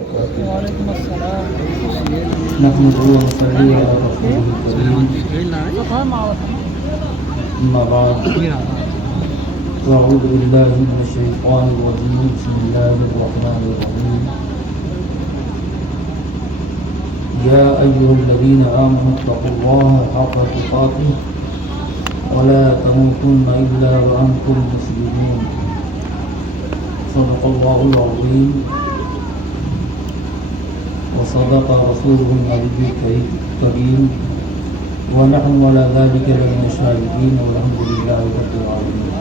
وعلیکم السلام نحمده ونصلي على رسوله الكريم أما بعد فأعوذ بالله من الشيطان الرجيم بسم الله الرحمن الرحيم يا أيها الذين آمنوا اتقوا الله حق تقاته ولا تموتن إلا وأنتم مسلمون صدق الله العظيم وصدق رسوله النبي الكريم ونحن على ذلك لمن الشاهدين والحمد لله رب العالمين.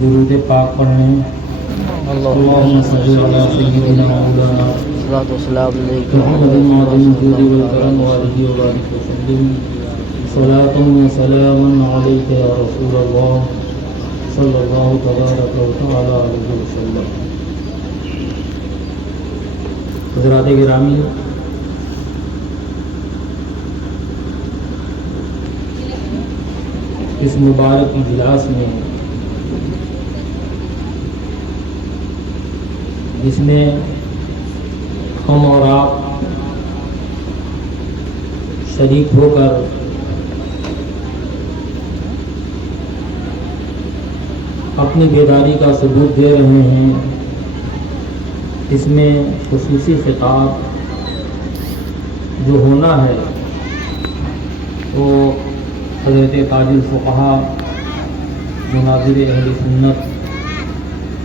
درود پاک پڑھیں. اللهم صل على سيدنا مولانا محمد معظم الجود والكرم وآله وبارك وسلم صلاة وسلاما عليك يا رسول الله صلى الله تبارك وتعالى عليه وسلم. حضرات گرامی، اس مبارک اجلاس میں جس میں ہم اور آپ شریک ہو کر اپنی بیداری کا ثبوت دے رہے ہیں، اس میں خصوصی خطاب جو ہونا ہے وہ حضرت تاج الفقہاء مناظر اہل سنت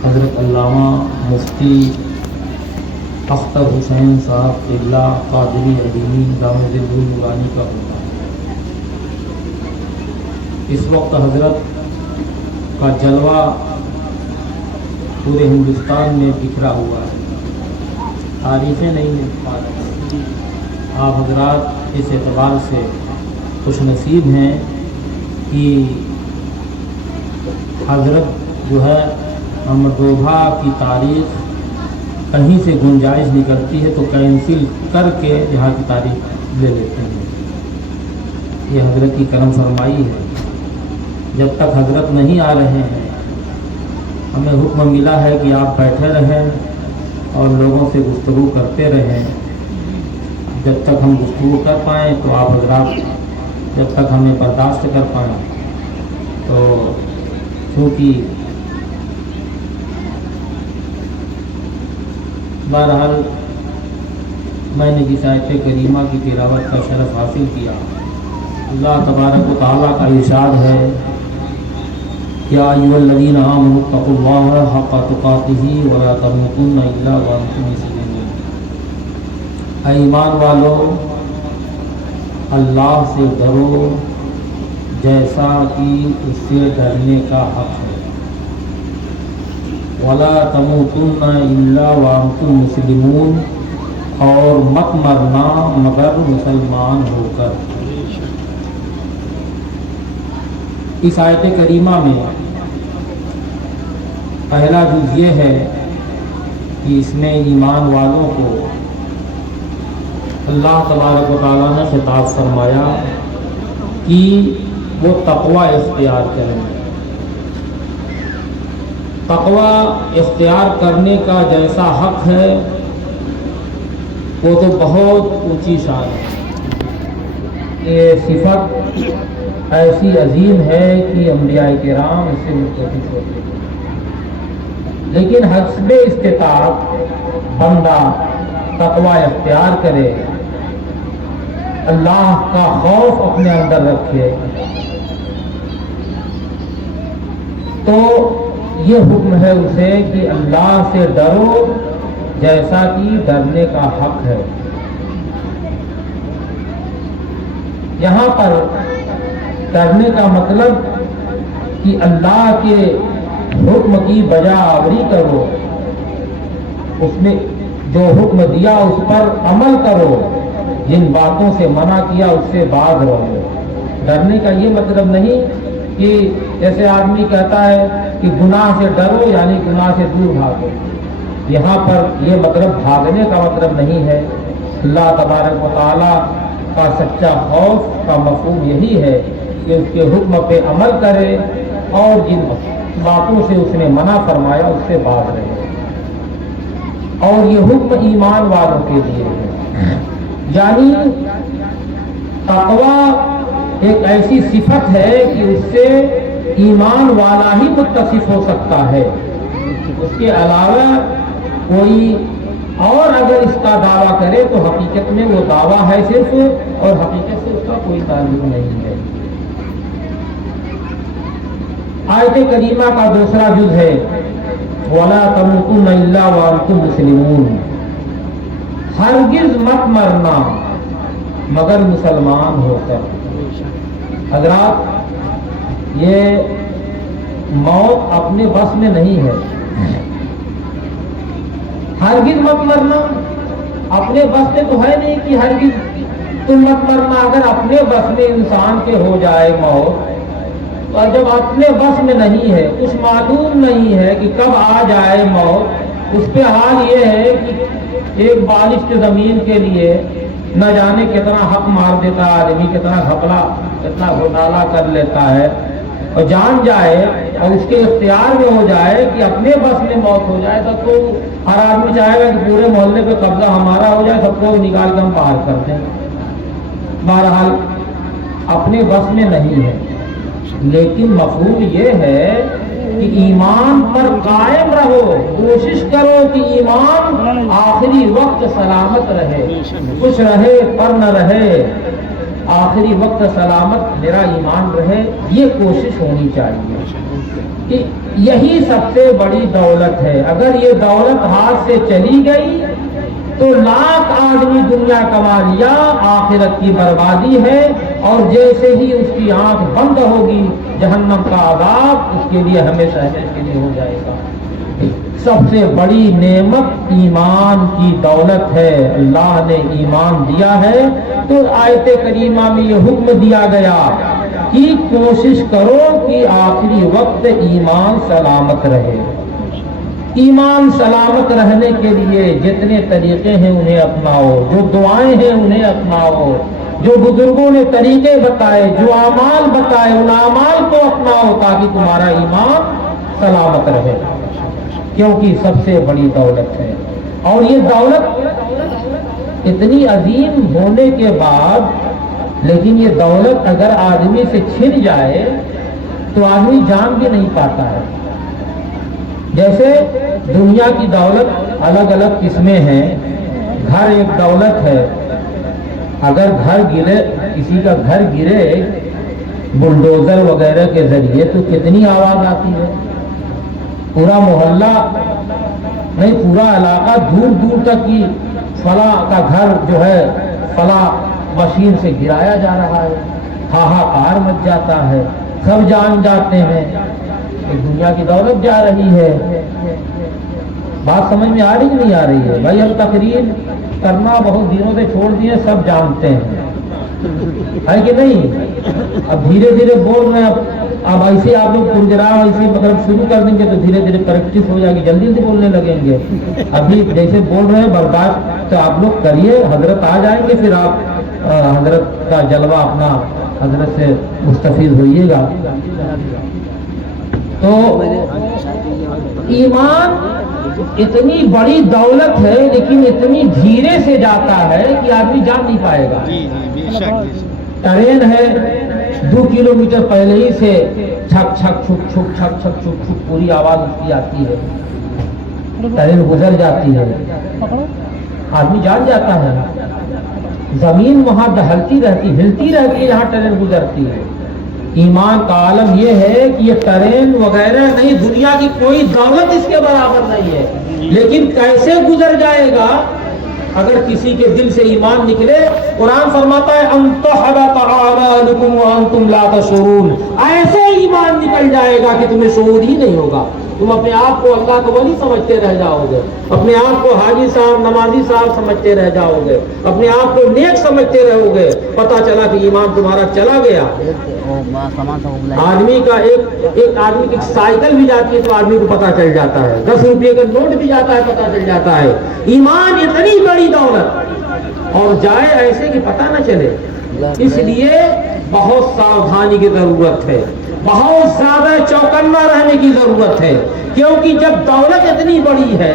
حضرت علامہ مفتی اختر حسین صاحب قبلہ قادری علیمی دامت العلوم کا ہونا ہے. اس وقت حضرت کا جلوہ پورے ہندوستان میں بکھرا ہوا ہے، تعریفیں نہیں مل پا رہی. آپ حضرات اس اعتبار سے خوش نصیب ہیں کہ حضرت جو ہے امردوبھا کی تاریخ کہیں سے گنجائش نکلتی ہے تو کینسل کر کے یہاں کی تاریخ لے لیتے ہیں. یہ حضرت کی کرم فرمائی ہے. جب تک حضرت نہیں آ رہے ہیں ہمیں حکم ملا ہے کہ آپ بیٹھے رہیں اور لوگوں سے گفتگو کرتے رہیں. جب تک ہم گفتگو کر پائیں تو آپ حضرات جب تک ہمیں برداشت کر پائیں. تو کیونکہ بہرحال میں نے جس آیت کریمہ کی تلاوت کا شرف حاصل کیا، اللہ تبارک و تعالیٰ کا ارشاد ہے یا ایھا الذین آمنوا اتقوا اللہ حق تقاتہ ولا تموتن الا وانتم مسلمون. اے ایمان والو، اللہ سے ڈرو جیسا کہ اس سے ڈرنے کا حق ہے. ولا تموتن الا وانتم مسلمون، اور مت مرنا مگر مسلمان ہو کر. اس آیت کریمہ میں پہلا جز یہ ہے کہ اس میں ایمان والوں کو اللہ تبارک و تعالیٰ نے خطاب فرمایا کہ وہ تقوی اختیار کریں. تقوی اختیار کرنے کا جیسا حق ہے وہ تو بہت اونچی شان ہے. یہ صفت ایسی عظیم ہے کہ انبیاء کرام اس سے متفق ہوتے ہیں. لیکن حسب استطاعت بندہ تقوی اختیار کرے، اللہ کا خوف اپنے اندر رکھے، تو یہ حکم ہے اسے کہ اللہ سے ڈرو جیسا کہ ڈرنے کا حق ہے. یہاں پر ڈرنے کا مطلب کہ اللہ کے حکم کی بجا آوری کرو، اس نے جو حکم دیا اس پر عمل کرو، جن باتوں سے منع کیا اس سے باز رہو. ڈرنے کا یہ مطلب نہیں کہ جیسے آدمی کہتا ہے کہ گناہ سے ڈرو یعنی گناہ سے دور بھاگو. یہاں پر یہ مطلب بھاگنے کا مطلب نہیں ہے. اللہ تبارک و تعالیٰ کا سچا خوف کا مفہوم یہی ہے کہ اس کے حکم پہ عمل کرے اور جن باتوں سے اس نے منع فرمایا اس سے باز رہے. اور یہ حکم ایمان والوں کے لیے ہے، یعنی تقویٰ ایک ایسی صفت ہے کہ اس سے ایمان والا ہی متصف ہو سکتا ہے، اس کے علاوہ کوئی اور اگر اس کا دعویٰ کرے تو حقیقت میں وہ دعویٰ ہے صرف، اور حقیقت سے اس کا کوئی تعلق نہیں ہے۔ آیت کریمہ کا دوسرا جز ہے وَلَا تَمُوتُنَّ إِلَّا وَأَنْتُمْ مُسْلِمُونَ، ہرگز مت مرنا مگر مسلمان ہو کر۔ حضرات، یہ موت اپنے بس میں نہیں ہے، ہرگز مت مرنا اپنے بس میں تو ہے نہیں کہ ہرگز تم مت مرنا۔ اگر اپنے بس میں انسان کے ہو جائے موت، تو جب اپنے بس میں نہیں ہے، کچھ معلوم نہیں ہے کہ کب آ جائے موت، اس پہ حال یہ ہے کہ ایک بالشت زمین کے لیے نہ جانے کتنا حق مار دیتا ہے آدمی، کتنا گھپلا، کتنا گھوٹالا کر لیتا ہے، اور جان جائے اور اس کے اختیار میں ہو جائے کہ اپنے بس میں موت ہو جائے، تو ہر آدمی چاہے گا کہ پورے محلے پہ قبضہ ہمارا ہو جائے، سب کو نکال کے ہم باہر کر دیں۔ بہرحال اپنے بس میں نہیں ہے، لیکن مفہوم یہ ہے کہ ایمان پر قائم رہو، کوشش کرو کہ ایمان آخری وقت سلامت رہے، کچھ رہے پر نہ رہے، آخری وقت سلامت میرا ایمان رہے، یہ کوشش ہونی چاہیے کہ یہی سب سے بڑی دولت ہے۔ اگر یہ دولت ہاتھ سے چلی گئی تو لاکھ آدمی دنیا کما لیا، آخرت کی بربادی ہے، اور جیسے ہی اس کی آنکھ بند ہوگی جہنم کا عذاب اس کے لیے ہمیشہ کے لیے ہو جائے گا۔ سب سے بڑی نعمت ایمان کی دولت ہے، اللہ نے ایمان دیا ہے، تو آیت کریمہ میں یہ حکم دیا گیا کہ کوشش کرو کہ آخری وقت ایمان سلامت رہے۔ ایمان سلامت رہنے کے لیے جتنے طریقے ہیں انہیں اپناؤ، جو دعائیں ہیں انہیں اپناؤ، جو بزرگوں نے طریقے بتائے، جو اعمال بتائے، ان اعمال کو اپناؤ تاکہ تمہارا ایمان سلامت رہے، کیونکہ سب سے بڑی دولت ہے۔ اور یہ دولت اتنی عظیم ہونے کے بعد، لیکن یہ دولت اگر آدمی سے چھن جائے تو آدمی جان بھی نہیں پاتا ہے۔ جیسے دنیا کی دولت الگ الگ قسمیں ہیں، گھر ایک دولت ہے، اگر گھر گرے، کسی کا گھر گرے بلڈوزر وغیرہ کے ذریعے تو کتنی آواز آتی ہے، پورا محلہ نہیں پورا علاقہ دور دور تک کی فلاں کا گھر جو ہے فلاں مشین سے گرایا جا رہا ہے، ہاہاکار مچ جاتا ہے، سب جان جاتے ہیں کہ دنیا کی دولت جا رہی ہے۔ بات سمجھ میں آ رہی نہیں آ رہی ہے؟ بھائی ہم تقریر کرنا بہت دنوں سے چھوڑ دیے، سب جانتے ہیں، ہے کہ نہیں؟ اب دھیرے دھیرے بول رہے ہیں، اب ایسے آپ لوگ پروگرام ایسے مطلب شروع کر دیں گے تو دھیرے دھیرے پریکٹس ہو جائے گی، جلدی سے بولنے لگیں گے۔ ابھی جیسے بول رہے ہیں برداشت تو آپ لوگ کریے، حضرت آ جائیں گے، پھر آپ حضرت کا جلوہ اپنا حضرت سے مستفید ہوئیے گا۔ تو ایمان اتنی بڑی دولت ہے، لیکن اتنی دھیرے سے جاتا ہے کہ آدمی جان نہیں پائے گا۔ ٹرین ہے، 2 کلومیٹر پہلے ہی سے چھک چھک چھک چھک چھک چھک چھک چھک پوری آواز اس کی آتی ہے، ٹرین گزر جاتی ہے، آدمی جان جاتا ہے۔ زمین وہاں دہلتی رہتی، ہلتی رہتی ہے جہاں ٹرین گزرتی ہے۔ ایمان کا عالم یہ ہے کہ یہ ٹرین وغیرہ نہیں، دنیا کی کوئی دولت اس کے برابر نہیں ہے، لیکن کیسے گزر جائے گا اگر کسی کے دل سے ایمان نکلے۔ قرآن فرماتا ہے ان تحبط اعمالکم وانتم لا تشعرون، ایسے ایمان نکل جائے گا کہ تمہیں شعور ہی نہیں ہوگا، تم اپنے آپ کو اللہ کا ولی سمجھتے رہ جاؤ گے، اپنے آپ کو حاجی صاحب نمازی صاحب سمجھتے رہ جاؤ گے، اپنے آپ کو نیک سمجھتے رہو گے، پتہ چلا کہ ایمان تمہارا چلا گیا۔ آدمی کا ایک آدمی کی سائیکل بھی جاتی ہے تو آدمی کو پتہ چل جاتا ہے، 10 روپے کا نوٹ بھی جاتا ہے پتہ چل جاتا ہے۔ ایمان اتنی بڑی دولت اور جائے ایسے کہ پتہ نہ چلے، اس لیے بہت ساودھانی کی ضرورت ہے، بہت زیادہ چوکنا رہنے کی ضرورت ہے، کیونکہ جب دولت اتنی بڑی ہے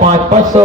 500-500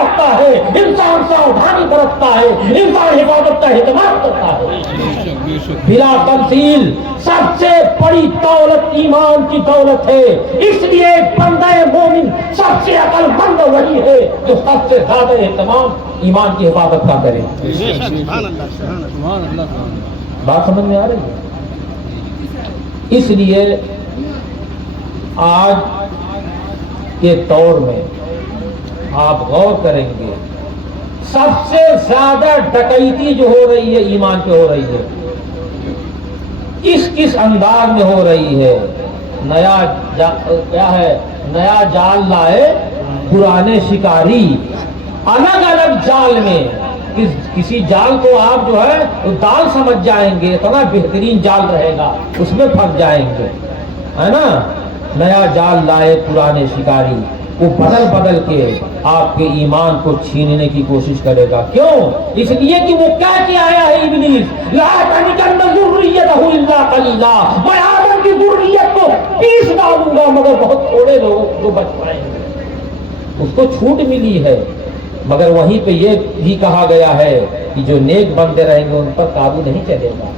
رکھتا ہے، انسان ساودھانی برتتا ہے، انسان حفاظت کا اہتمام کرتا ہے۔ بلا تمثیل سب سے بڑی دولت ایمان کی دولت ہے، اس لیے بندہ مومن سب سے عقل مند وہی ہے جو سب سے زیادہ اہتمام ایمان کی حفاظت کا کرے۔ بات سمجھ میں آ رہی ہے؟ اس لیے آج کے دور میں آپ غور کریں گے، سب سے زیادہ ڈکیتی جو ہو رہی ہے ایمان پہ ہو رہی ہے۔ کس انداز میں ہو رہی ہے؟ کیا ہے؟ نیا جال لائے پرانے شکاری، الگ الگ جال میں۔ کسی جال کو آپ جو ہے دال سمجھ جائیں گے، اتنا بہترین جال رہے گا، اس میں پھنس جائیں گے، ہے نا؟ نیا جال لائے پرانے شکاری، وہ بدل بدل کے آپ کے ایمان کو چھیننے کی کوشش کرے گا۔ کیوں؟ اس لیے کہ وہ کیا آیا ہے ابلیس، لا تنکن ذریتہ الا قلیلا، میں آدم کی ذریت کو پیس ڈالوں گا مگر بہت تھوڑے لوگ جو بچ پائیں گے۔ اس کو چھوٹ ملی ہے، مگر وہیں پہ یہ بھی کہا گیا ہے کہ جو نیک بندے رہیں گے ان پر قابو نہیں چلے گا،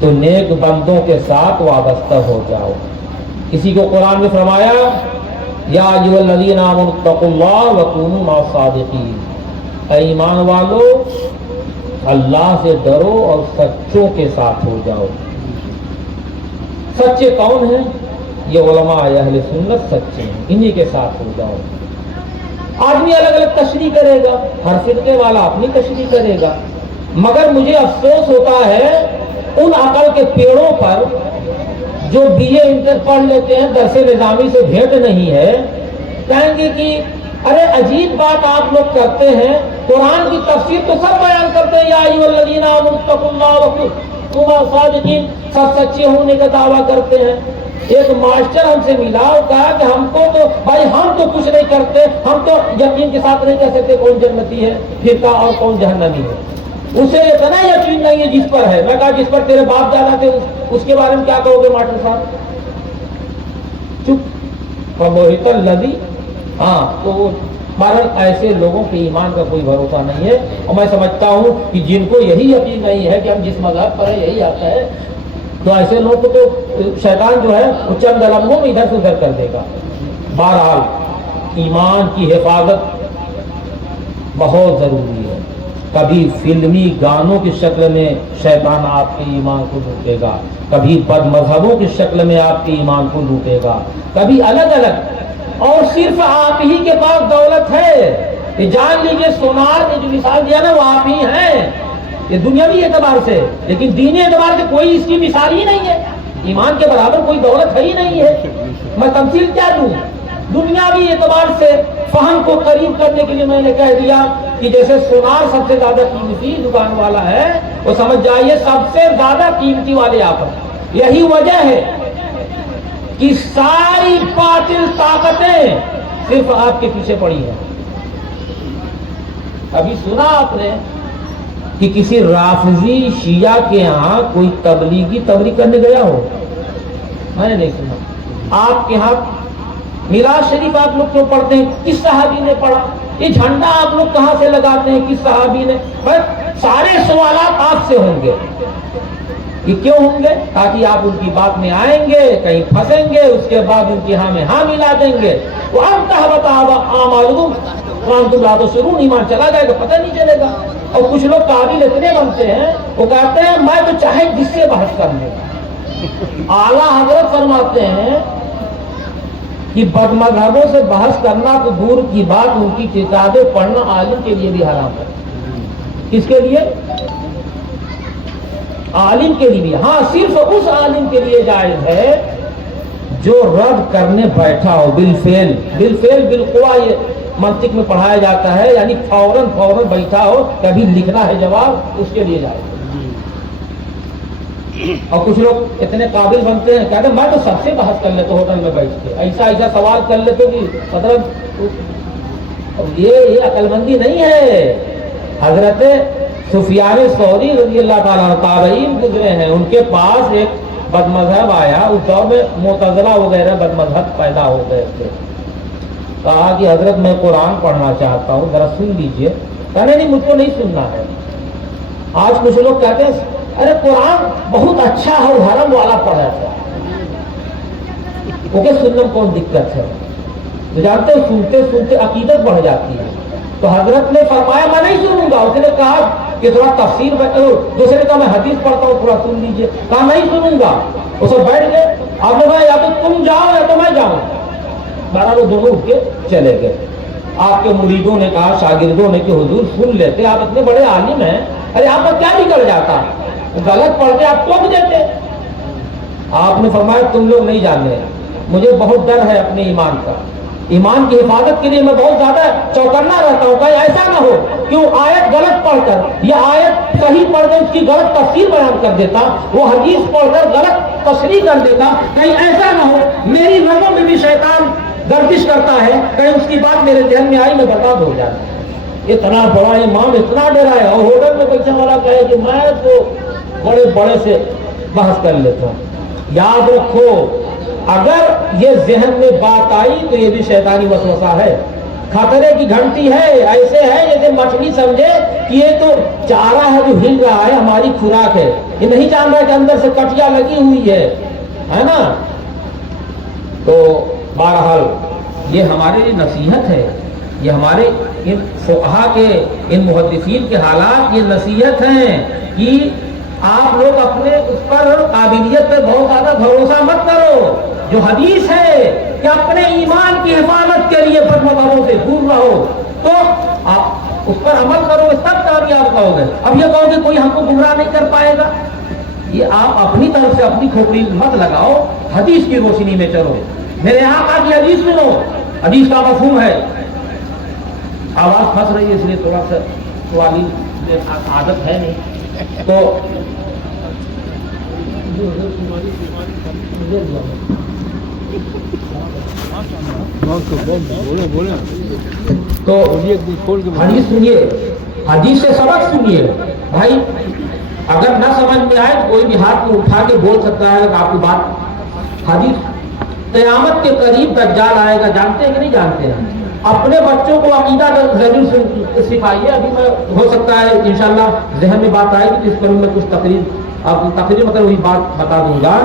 تو نیک بندوں کے ساتھ وابستہ ہو جاؤ۔ کسی کو قرآن میں فرمایا یا ایھا الذین آمنوا اتقوا اللہ وکونوا مع الصادقین، اے ایمان والو اللہ سے ڈرو اور سچوں کے ساتھ ہو جاؤ۔ سچے کون ہیں؟ یہ علماء اہل سنت سچے ہیں، انہی کے ساتھ ہو جاؤ۔ آدمی الگ الگ تشریح کرے گا، ہر فرقے والا اپنی تشریح کرے گا، مگر مجھے افسوس ہوتا ہے ان عقل کے پیڑوں پر جو بی اے انٹر پڑھ لیتے ہیں، درس نظامی سے بھیٹ نہیں ہے، کہیں گے کہ ارے عجیب بات آپ لوگ کرتے ہیں، قرآن کی تفسیر تو سب بیان کرتے ہیں، یا ایھا الذین آمنوا اتقوا اللہ وکونوا مع الصادقین، سب سچے ہونے کا دعویٰ کرتے ہیں۔ ایک ماسٹر ہم سے ملا اور کہا کہ ہم کو تو بھائی ہم تو کچھ نہیں کرتے، ہم تو یقین کے ساتھ نہیں کہہ سکتے کون جنتی ہے فرقہ اور کون جہنمی ہے، اسے اتنا یقین نہیں ہے جس پر ہے۔ میں کہا جس پر تیرے باپ دادا تھے اس کے بارے میں کیا کہو گے ماسٹر صاحب؟ چپ فموہت الذی، ہاں تو بہرحال ایسے لوگوں کے ایمان کا کوئی بھروسہ نہیں ہے، اور میں سمجھتا ہوں کہ جن کو یہی یقین نہیں ہے کہ ہم جس مذہب پر ہے یہی آتا ہے، تو ایسے لوگ کو تو شیطان جو ہے وہ چند لمحوں میں ادھر سے ادھر کر دے گا۔ بہرحال ایمان کی حفاظت بہت ضروری ہے۔ کبھی فلمی گانوں کی شکل میں شیطان آپ کے ایمان کو لوٹے گا، کبھی بد مذہبوں کی شکل میں آپ کے ایمان کو لوٹے گا، کبھی الگ الگ، اور صرف آپ ہی کے پاس دولت ہے۔ یہ جان لیجیے سونار نے جو مثال دیا نا وہ آپ ہی ہیں، یہ دنیاوی اعتبار سے، لیکن دینی اعتبار سے کوئی اس کی مثال ہی نہیں ہے، ایمان کے برابر کوئی دولت ہے ہی نہیں ہے۔ میں تمثیل کیا دوں؟ دنیاوی اعتبار سے فہم کو قریب کرنے کے لیے میں نے کہہ دیا کہ جیسے سونار سب سے زیادہ قیمتی دکان والا ہے، وہ سمجھ جائیے سب سے زیادہ قیمتی والے آپ ہیں۔ یہی وجہ ہے کہ ساری باطل طاقتیں صرف آپ کے پیچھے پڑی ہیں۔ ابھی سنا آپ نے کہ کسی رافضی شیعہ کے ہاں کوئی تبلیغی تبلیغ کرنے گیا ہو؟ میں نے نہیں سنا۔ آپ کے ہاں میراث شریف آپ لوگ کیوں پڑھتے ہیں؟ کس صحابی نے پڑھا؟ یہ جھنڈا آپ لوگ کہاں سے لگاتے ہیں؟ کس صحابی نے؟ بس سارے سوالات آپ سے ہوں گے کہ کیوں ہوں گے؟ تاکہ آپ ان کی بات میں آئیں گے، کہیں پھنسیں گے، اس کے بعد ان کی ہاں میں ہاں ملا دیں گے، وَأَنْتَحْبَتَ أَعْمَالُكُمْ وَأَنْتُمْ لَا تُبْصِرُونَ، ایمان چلا جائے گا، پتہ نہیں چلے گا۔ اور کچھ لوگ قابل اتنے بنتے ہیں، وہ کہتے ہیں میں تو چاہے جس سے بحث کر لوں۔ اعلیٰ حضرت فرماتے ہیں کہ بد مذہبوں سے بحث کرنا تو دور کی بات، ان کی کتابیں پڑھنا عالم کے لیے بھی حرام ہے۔ کس کے لیے؟ عالم کے لیے بھی۔ ہاں صرف اس عالم کے لیے جائز ہے جو رد کرنے بیٹھا ہو، بالفعل بالقوا، یہ منطق میں پڑھایا جاتا ہے، یعنی فوراً بیٹھا ہو، کبھی لکھنا ہے جواب، اس کے لیے جائز۔ اور کچھ لوگ اتنے قابل بنتے ہیں، کہتے ہیں میں تو سب سے بحث کر لیتا ہوں ہوٹل میں بیٹھ کے، ایسا سوال کر لیتے کہ مطلب یہ عقل مندی نہیں ہے۔ حضرت سفیان ثوری رضی اللہ تعالیٰ عنہ تابعین گزرے ہیں، ان کے پاس ایک بد مذہب آیا، اس دور میں معتزلہ وغیرہ بد مذہب پیدا ہو گئے تھے، کہا کہ حضرت میں قرآن پڑھنا چاہتا ہوں، ذرا سن لیجئے. کہنے نہیں مجھ کو نہیں سننا ہے. آج کچھ لوگ کہتے ہیں ارے قرآن بہت اچھا ہے، حرم والا پڑھا تھا. وہ کہ سننے میں کون دقت ہے؟ تو جانتے ہو سنتے سنتے عقیدت بڑھ جاتی ہے. تو حضرت نے فرمایا میں نہیں سنوں گا. اس نے کہا کہ تھوڑا تفسیر دوسرے نے کہا میں حدیث پڑھتا ہوں تھوڑا سن لیجیے. کہا نہیں سنوں گا. وہ سب بیٹھ گئے. آپ نے کہا یا تو تم جاؤ یا تو میں جاؤں. بہرحال وہ دونوں اٹھ کے چلے گئے. آپ کے مریدوں نے کہا، شاگردوں نے کہ حضور سن لیتے، آپ اتنے بڑے عالم ہیں، ارے آپ کا کیا نکل جاتا، غلط پڑھ کے آپ ٹوک دیتے. آپ نے فرمایا تم لوگ نہیں جانتے، مجھے بہت ڈر ہے اپنے ایمان کا. ایمان کی حفاظت کے لیے میں بہت زیادہ چوکنا رہتا ہوں. کہیں ایسا نہ ہو کہ وہ آیت غلط پڑھ کر یا آیت صحیح پڑھ کر اس کی غلط تفسیر بیان کر دیتا، وہ حدیث پڑھ کر غلط تشریح کر دیتا. کہیں ایسا نہ ہو میری رگوں میں بھی شیطان گردش کرتا ہے، کہیں اس کی بات میرے ذہن میں آئی میں برباد ہو جاتا. اتنا بڑا امام اتنا ڈرا ہے، اور ہوٹل میں بیٹھنے والا کہے کہ میں تو بڑے بڑے سے بحث کر لیتا ہوں. یاد رکھو اگر یہ ذہن میں بات آئی تو یہ بھی شیطانی وسوسہ ہے، خطرے کی گھنٹی ہے. ایسے ہے جیسے مچھلی سمجھے کہ یہ تو چارہ ہے جو ہل رہا ہے، ہماری خوراک ہے، یہ نہیں جان رہا کہ اندر سے کٹیا لگی ہوئی ہے نا. تو بہرحال یہ ہمارے لیے نصیحت ہے، یہ ہمارے ان فقہا کے ان محدثین کے حالات یہ نصیحت ہیں کہ آپ لوگ اپنے اس پر قابلیت پہ بہت زیادہ بھروسہ مت کرو. جو حدیث ہے کہ اپنے ایمان کی حفاظت کے لیے بدمذہبوں سے دور رہو، تو آپ اس پر عمل کرو، اس تک کامیاب رہو گے. اب یہ کہو کہ کوئی ہم کو گمراہ نہیں کر پائے گا، یہ آپ اپنی طرف سے اپنی کھوپڑی مت لگاؤ، حدیث کی روشنی میں چلو. میرے یہاں آ کے حدیث سنو، حدیث کا مفہوم ہے. آواز پھنس رہی ہے اس لیے تھوڑا سا سوالی عادت ہے نہیں تو حدیث سنیے، حدیث سے سبق سنیے بھائی. اگر نہ سمجھ میں آئے تو کوئی بھی ہاتھ میں اٹھا کے بول سکتا ہے آپ کی بات. حدیث قیامت کے قریب دجال آئے گا، جانتے ہیں کہ نہیں جانتے ہیں؟ اپنے بچوں کو عقیدہ ضرور سکھائیے. ابھی میں ہو سکتا ہے انشاءاللہ ذہن میں بات آئے گی، اس پر میں کچھ تقریر مطلب وہی بات بتا دوں گا.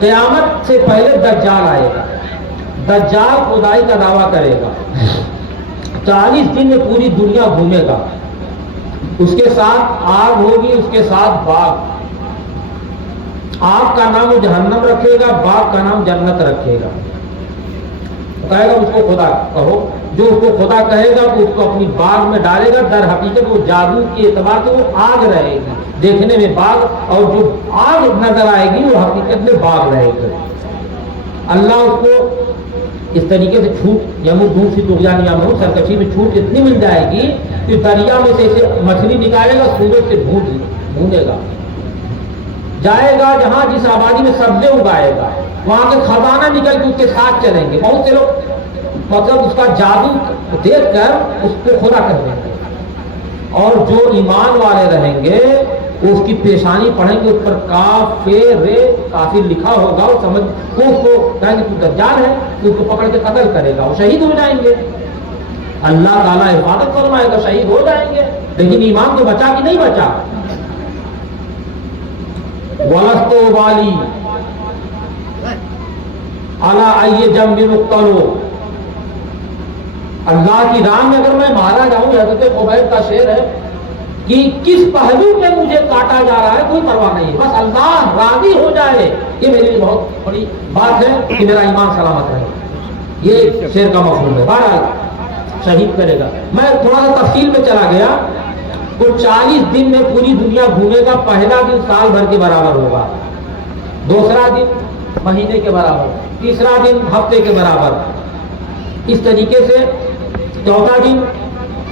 قیامت سے پہلے دجال آئے گا. دجال خدائی کا دعویٰ کرے گا، 40 دن میں پوری دنیا گھومے گا. اس کے ساتھ آگ ہوگی، اس کے ساتھ باغ. آگ کا نام وہ جہنم رکھے گا، باغ کا نام جنت رکھے گا. کہے گا اس کو خدا کہو، جو اس کو خدا کہے گا تو اس کو اپنی باغ میں ڈالے گا. در حقیقت وہ جادو کے اعتبار سے وہ آگ رہے گی، دیکھنے میں باغ، اور جو آگ نظر آئے گی وہ حقیقت میں باغ رہے گی. اللہ اس کو اس طریقے سے چھوٹ یمود دور سے طغیان یعمہون سرکشی میں چھوٹ اتنی مل جائے گی کہ دریا میں سے اسے مچھلی نکالے گا، سورج سے بھونجے گا. جائے گا جہاں جس آبادی میں سبزے اگائے گا، وہاں کے خزانہ نکل کے اس کے ساتھ چلیں گے. بہت سے لوگ مطلب اس کا جادو دیکھ کر اس کو خدا کر دیں گے. اور جو ایمان والے رہیں گے وہ اس کی پیشانی پڑھیں گے، اس پر کافر لکھا ہوگا. وہ سمجھ کو اس کو کہیں گے تو دجال ہے، تو اس کو پکڑ کے قتل کرے گا. وہ شہید ہو جائیں گے. اللہ تعالیٰ حفاظت فرمائے گا، شہید ہو جائیں گے. لیکن ایمان کو بچا کہ نہیں بچا. وَلَسْتُ وَالِي عَلَىٰ أَيِّ جَنْبٍ اُقْتَلُوا. اللہ کی راہ میں اگر میں مارا جاؤں، حضرت خبیب کا شعر ہے کہ کس پہلو پہ مجھے کاٹا جا رہا ہے کوئی پرواہ نہیں، بس اللہ راضی ہو جائے. یہ میرے لیے بہت بڑی بات ہے کہ میرا ایمان سلامت رہے. یہ شعر کا مفہوم ہے. بہرحال شہید کرے گا. میں تھوڑا سا تفصیل میں چلا گیا. وہ 40 دن میں پوری دنیا گھومے گا. پہلا دن سال بھر کے برابر ہوگا، دوسرا دن مہینے کے برابر، تیسرا دن ہفتے کے برابر. اس طریقے سے چوتھا دن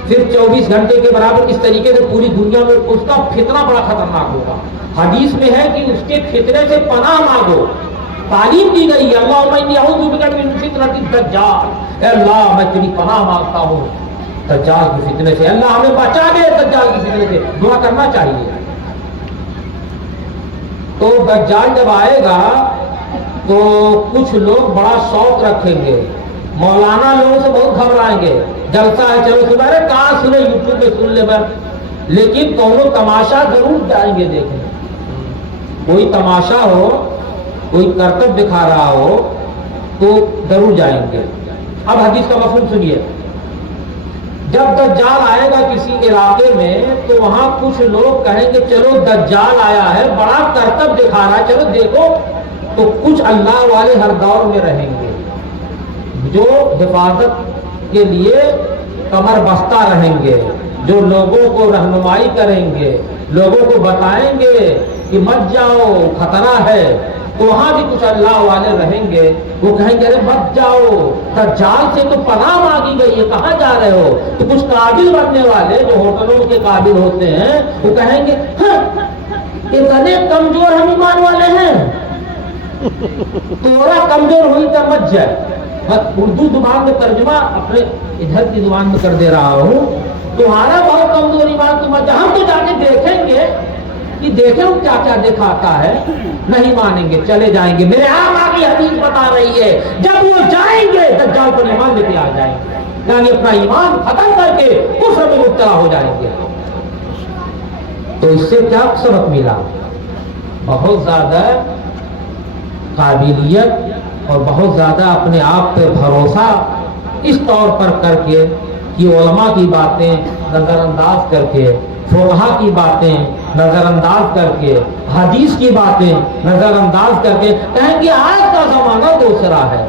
پھر 24 گھنٹے کے برابر. اس طریقے سے پوری دنیا میں اس کا فتنہ بڑا خطرناک ہوگا. حدیث میں ہے کہ اس کے فتنے سے پناہ مانگو. تعلیم دی گئی ہے، اللہم انی اعوذ بک من فتنۃ الدجال. اے اللہ میں تیری پناہ مانگتا ہوں دجال کی فتنے سے. اللہ ہمیں بچا دے دجال کی فتنے سے. دعا کرنا چاہیے. تو دجال جب آئے گا تو کچھ لوگ بڑا شوق رکھیں گے. مولانا لوگوں سے بہت گھبرائیں گے، جلسہ ہے چلو صبح کہاں سنے، یوٹیوب پہ سن لے بس، لیکن کونوں تماشا ضرور جائیں گے دیکھیں، کوئی تماشا ہو، کوئی کرتب دکھا رہا ہو تو ضرور جائیں گے۔ اب حدیث کا مفہوم سنیے، جب دجال آئے گا کسی علاقے میں تو وہاں کچھ لوگ کہیں گے چلو دجال آیا ہے، بڑا کرتب دکھا رہا ہے، چلو دیکھو، تو کچھ اللہ والے ہر دور میں رہیں گے جو حفاظت کے لیے کمر بستہ رہیں گے، جو لوگوں کو رہنمائی کریں گے، لوگوں کو بتائیں گے کہ مت جاؤ خطرہ ہے، تو وہاں بھی کچھ اللہ والے رہیں گے، وہ کہیں گے ارے مت جاؤ، دجال سے تو پناہ مانگی گئی ہے، کہاں جا رہے ہو؟ تو کچھ قابل بننے والے جو ہوٹلوں کے قابل ہوتے ہیں وہ کہیں گے اتنے کمزور ہم ایمان والے ہیں، تھوڑا کمزور ہوئی تو مت جائے۔ بس اردو زبان میں ترجمہ اپنے ادھر کی زبان میں کر دے رہا ہوں، تمہارا بہت کمزور ایمان تو مت، ہم تو جا کے دیکھیں گے کہ دیکھیں وہ کیا کیا دکھاتا ہے، نہیں مانیں گے، چلے جائیں گے۔ میرے آقا کی حدیث بتا رہی ہے جب وہ جائیں گے دجال پر ایمان لے کے آ جائیں گے، یعنی اپنا ایمان ختم کر کے کفر میں مبتلا ہو جائیں گے۔ تو اس سے کیا سبق ملا؟ بہت زیادہ قابلیت اور بہت زیادہ اپنے آپ پہ بھروسہ اس طور پر کر کے کہ علماء کی باتیں نظر انداز کر کے، فقہا کی باتیں نظر انداز کر کے، حدیث کی باتیں نظر انداز کر کے کہیں گے آج کا زمانہ دوسرا ہے،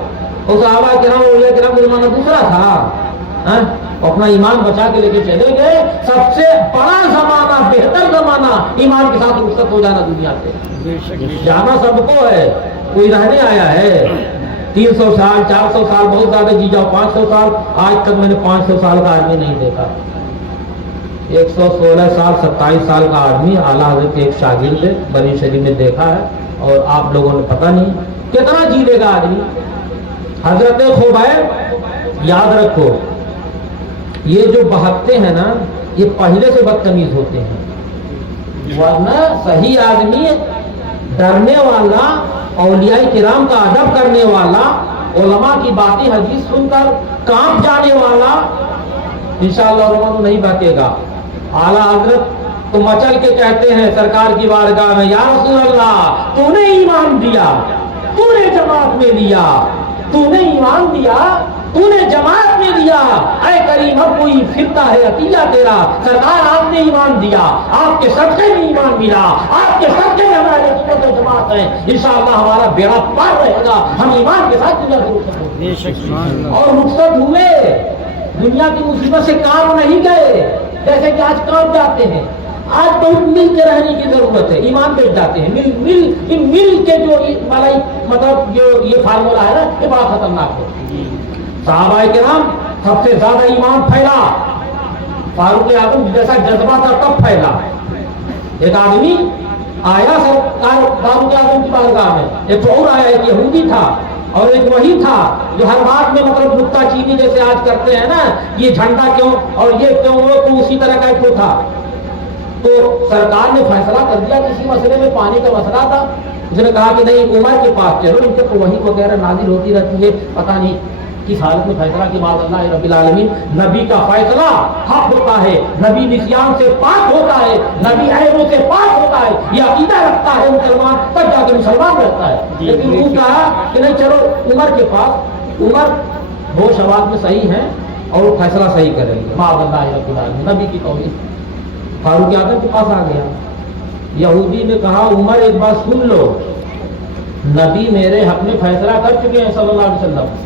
اور صحابہ کرام اولیاء کرام کا زمانہ دوسرا تھا، اپنا ایمان بچا کے لے کے چلے گئے۔ سب سے بڑا زمانہ، بہتر زمانہ ایمان کے ساتھ رخصت ہو جانا دنیا سے، جانا سب کو ہے، کوئی رہنے آیا ہے 300 سال 400 سال، بہت زیادہ جی جاؤ 500 سال، آج تک میں نے 500 سال کا آدمی نہیں دیکھا۔ 116 سال 27 سال کا آدمی اعلیٰ حضرت ایک شاگرد بنی شریف میں دیکھا ہے، اور آپ لوگوں نے پتہ نہیں کتنا جی لے گا آدمی۔ حضرت خبیب یاد رکھو، یہ جو بہکتے ہیں نا یہ پہلے سے بدتمیز ہوتے ہیں، ورنہ صحیح آدمی ڈرنے والا، اولیاء کرام کا ادب کرنے والا، علماء کی باتیں حدیث سن کر کانپ جانے والا انشاءاللہ علماء تو نہیں بہکے گا۔ اعلیٰ حضرت تو مچل کے کہتے ہیں سرکار کی بارگاہ میں، یا رسول اللہ تو نے ایمان دیا، تو نے جماعت میں لیا، تو نے ایمان دیا، تو نے جماعت میں لیا، اے کریم اب کوئی پھرتا ہے عطیہ تیرا، سرکار آپ نے ایمان دیا، آپ کے صدقے میں ایمان ملا، آپ کے صدقے میں ہمارے عقیدت و جماعت ہے، انشاءاللہ ہمارا بیڑا پار رہے گا، ہم ایمان کے ساتھ دنیا سے رخصت ہوئے اور رخصت ہوئے، دنیا کی مصیبت سے کام نہیں گئے جیسے کہ آج کام جاتے ہیں۔ آج بہت مل کے رہنے کی ضرورت ہے، ایمان بیچ جاتے ہیں، مل کے جو مطلب جو یہ فارمولا ہے نا یہ بڑا خطرناک ہے۔ صحابہ کرام سب سے زیادہ ایمان پھیلا، فاروق اعظم جیسا جذبہ تھا تب پھیلا۔ ایک آدمی آیا فاروق اعظم کی بارگاہ میں، ایک اور آیا، ایک یہودی تھا اور ایک وہی تھا جو ہر بات میں مطلب نکتہ چینی جیسے آج کرتے ہیں نا، یہ جھنڈا کیوں اور یہ کیوں، وہ تو اسی طرح کا ایک تھا۔ تو سرکار نے فیصلہ کر دیا کسی مسئلے میں، پانی کا مسئلہ تھا، اس نے کہا کہ نہیں عمر کے پاس چلو، ان کے تو وحی وغیرہ نازل ہوتی رہتی ہے، پتہ نہیں کس حالت میں فیصلہ کی معاذ اللہ رب العالمین۔ نبی کا فیصلہ حق ہوتا ہے، نبی نسیان سے پاک ہوتا ہے، نبی عیبوں سے پاک ہوتا ہے، یہ عقیدہ رکھتا ہے مسلمان تب جا کے مسلمان رہتا ہے۔ لیکن وہ کہا کہ نہیں چلو عمر کے پاس، عمر ہوش حواس میں صحیح ہے اور وہ فیصلہ صحیح کریں گے معاذ اللہ رب العالمین، نبی کی توحید۔ فاروق اعظم کے پاس آ گیا، یہودی نے کہا عمر ایک بات سن لو، نبی میرے حق میں فیصلہ کر چکے ہیں صلی اللہ علیہ وسلم،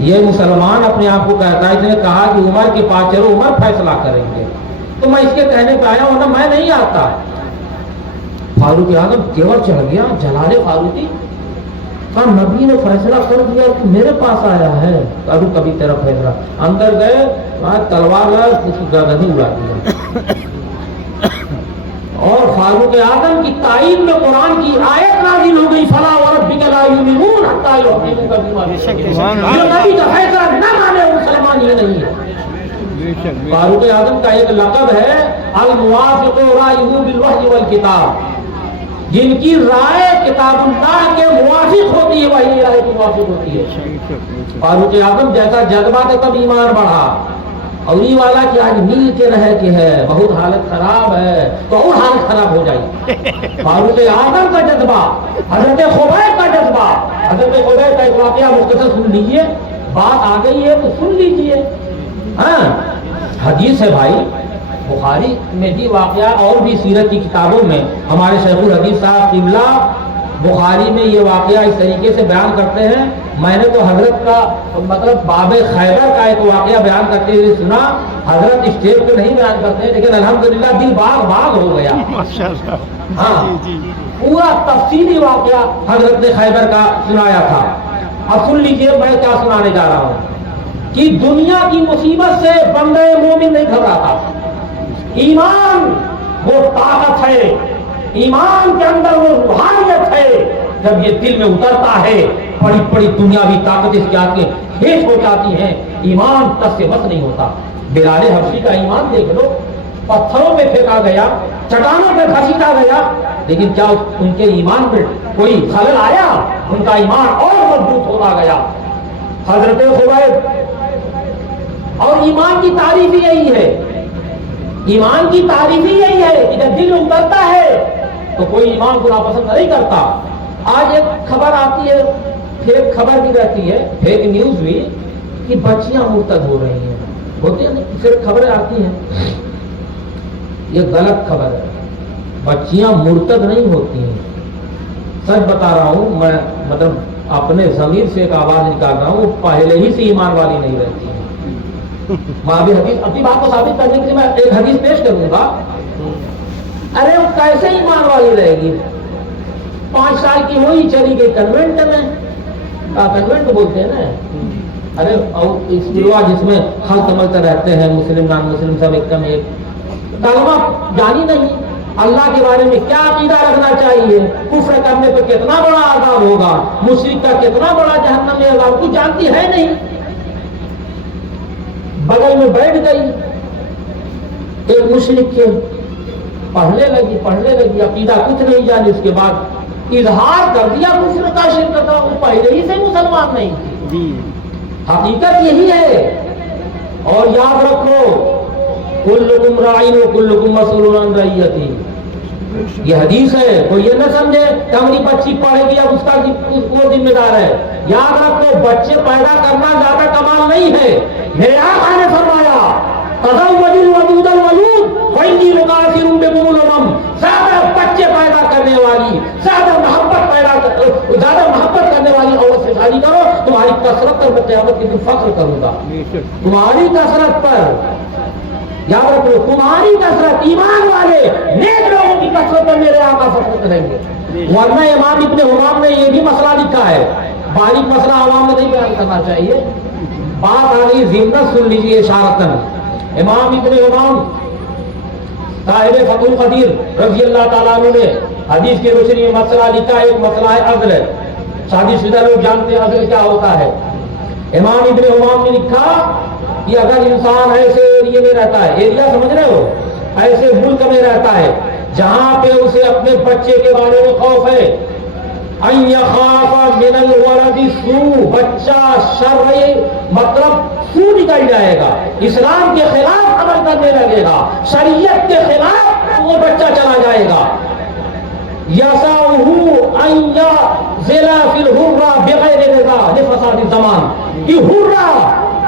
یہ مسلمان اپنے آپ کو کہتا ہے، اس نے کہا کہ عمر کے پاس چلو عمر فیصلہ کریں گے، تو میں اس کے کہنے پہ آیا ہوں نا، میں نہیں آتا۔ فاروق اعظم کیور چڑھ گیا، جلال فاروقی، کہا نبی نے فیصلہ کر دیا کہ میرے پاس آیا ہے، کبھی تیرا فیصلہ۔ اندر گئے، تلوار لائے، اس کی گردن ہی اڑا دیا۔ اور فاروق اعظم کی تائید میں قرآن کی آیت نازل ہو گئی، فلا وربک لا یؤمنون حتی یحکموک فیما بینہم، جو نبی کا فیصلہ نہ مانے مسلمان یہ نہیں ہے۔ فاروق اعظم کا ایک لقب ہے الموافق رائہ بالوحی والکتاب، جن کی رائے کتاب اللہ کے موافق ہوتی ہے وحی الہی کی موافق ہوتی ہے. فاروق اعظم جیسا جذبہ تھا تب ایمان بڑھا. اور یہ والا کہ آج مل کے رہ کے ہے بہت حالت خراب ہے تو اور حالت خراب ہو جائے. فاروق اعظم کا جذبہ, حضرت خبیب کا جذبہ. حضرت خبیب کا ایک واقعہ مختصر سن لیجیے, بات آ گئی ہے تو سن لیجیے. ہاں حدیث ہے بھائی, بخاری میں بھی واقعہ اور بھی سیرت کی کتابوں میں ہمارے شیخ الحدیث صاحب قبلہ بخاری میں یہ واقعہ اس طریقے سے بیان کرتے ہیں. میں نے تو حضرت کا مطلب باب خیبر کا ایک واقعہ بیان کرتے ہوئے سنا. حضرت اسٹیج پہ نہیں بیان کرتے ہیں لیکن الحمدللہ دل باغ باغ ہو گیا. ہاں پورا تفصیلی واقعہ حضرت نے خیبر کا سنایا تھا. اب سن لیجئے میں کیا سنانے جا رہا ہوں کہ دنیا کی مصیبت سے بندہ مومن نہیں گھبراتا. ایمان وہ طاقت ہے, ایمان کے اندر وہ روحانیت ہے. جب یہ دل میں اترتا ہے بڑی بڑی دنیاوی طاقت اس کے آگے ہیٹ ہو جاتی ہیں. ایمان تس سے بس نہیں ہوتا. بلال حبشی کا ایمان دیکھ لو, پتھروں میں پھینکا گیا, چٹانوں پہ گھسیٹا گیا, لیکن کیا ان کے ایمان میں کوئی خلل آیا؟ ان کا ایمان اور مضبوط ہوتا گیا. حضرت خبیب, اور ایمان کی تعریف ہی یہی ہے, ایمان کی تعریف ہی یہی ہے کہ جب دل اترتا ہے تو کوئی ایمان کو ناپسند نہیں کرتا. آج ایک خبر آتی ہے, فیک خبر بھی رہتی ہے, فیک نیوز بھی, کہ بچیاں مرتد ہو رہی ہیں. ہوتی ہیں نہیں, صرف خبریں آتی ہیں. یہ غلط خبر ہے. بچیاں مرتد نہیں ہوتی ہیں. سچ بتا رہا ہوں میں, مطلب اپنے ضمیر سے ایک آواز نکال رہا ہوں, وہ پہلے ہی سے ایمان والی نہیں رہتی ہیں. میں ابھی حدیث, اپنی بات کو ثابت کرنے کے لیے میں ایک حدیث پیش کروں گا. ارے وہ کیسے ایمان والی رہے گی؟ 5 سال کی ہوئی چلی گئی کنوینٹ میں, کنوینٹ بولتے ہیں نا, ارے اسکولوا جس میں خلط ملط رہتے ہیں مسلم نان مسلم سب ایک دم ایک, کلمہ جانی نہیں, اللہ کے بارے میں کیا عقیدہ رکھنا چاہیے, کفر کرنے پہ کتنا بڑا عذاب ہوگا, مشرک کا کتنا بڑا جہنم میں عذاب, کی جانتی ہے نہیں. بغل میں بیٹھ گئی ایک مشرک کے, پڑھنے لگی عقیدہ کچھ نہیں جانی. اس کے بعد اظہار کر دیا کفر کا, شرک کا. وہ پہلے ہی سے مسلمان نہیں تھی. حقیقت یہی ہے. اور یاد رکھو, کلکم راعٍ وکلکم مسئول عن رعیتہ. یہ حدیث ہے, کوئی یہ نہ سمجھے کہ ہماری بچی پڑھے گی اب اس کا وہ ذمہ دار ہے. یاد رکھو, بچے پیدا کرنا زیادہ کمال نہیں ہے. میرے آقا نے فرمایا تزوجوا الودود الولود فإنی مکاثر بکم الامم. زیادہ بچے پیدا کرنے والی, زیادہ محبت کرنے والی عورت سے شادی کرو, تمہاری کثرت پر میں قیامت کے دن فخر کروں گا. تمہاری کثرت پر, یاد رکھو, تمہاری کثرت, ایمان والے نیک لوگوں کی کثرت پر میرے آقا فخر کریں گے. ورنہ امام ابن حمام نے یہ بھی مسئلہ لکھا ہے, باریک مسئلہ عوام میں نہیں بیان کرنا چاہیے. بات آ گئی ضمن, سن لیجیے اشارتاً. امام ابن حمام صاحب فتح القدیر رضی اللہ تعالیٰ عنہ نے حدیث کی روشنی میں مسئلہ لکھا. ایک مسئلہ ہے عزل. شادی شدہ لوگ جانتے ہیں عزل کیا ہوتا ہے. امام ابن حمام نے لکھا کہ اگر انسان ایسے ایریے میں رہتا ہے, ایریا سمجھ رہے ہو, ایسے ملک میں رہتا ہے جہاں پہ اسے اپنے بچے کے بارے میں خوف ہے, ان یخاف من الولد سوء, بچہ شرعی مطلب سو نکل جائے گا, اسلام کے خلاف عمل کرنے لگے گا, شریعت کے خلاف وہ بچہ چلا جائے گا. یسعہ ان یعزل فی الحرہ بغیر رضا لفساد الزمان. کہ حرہ,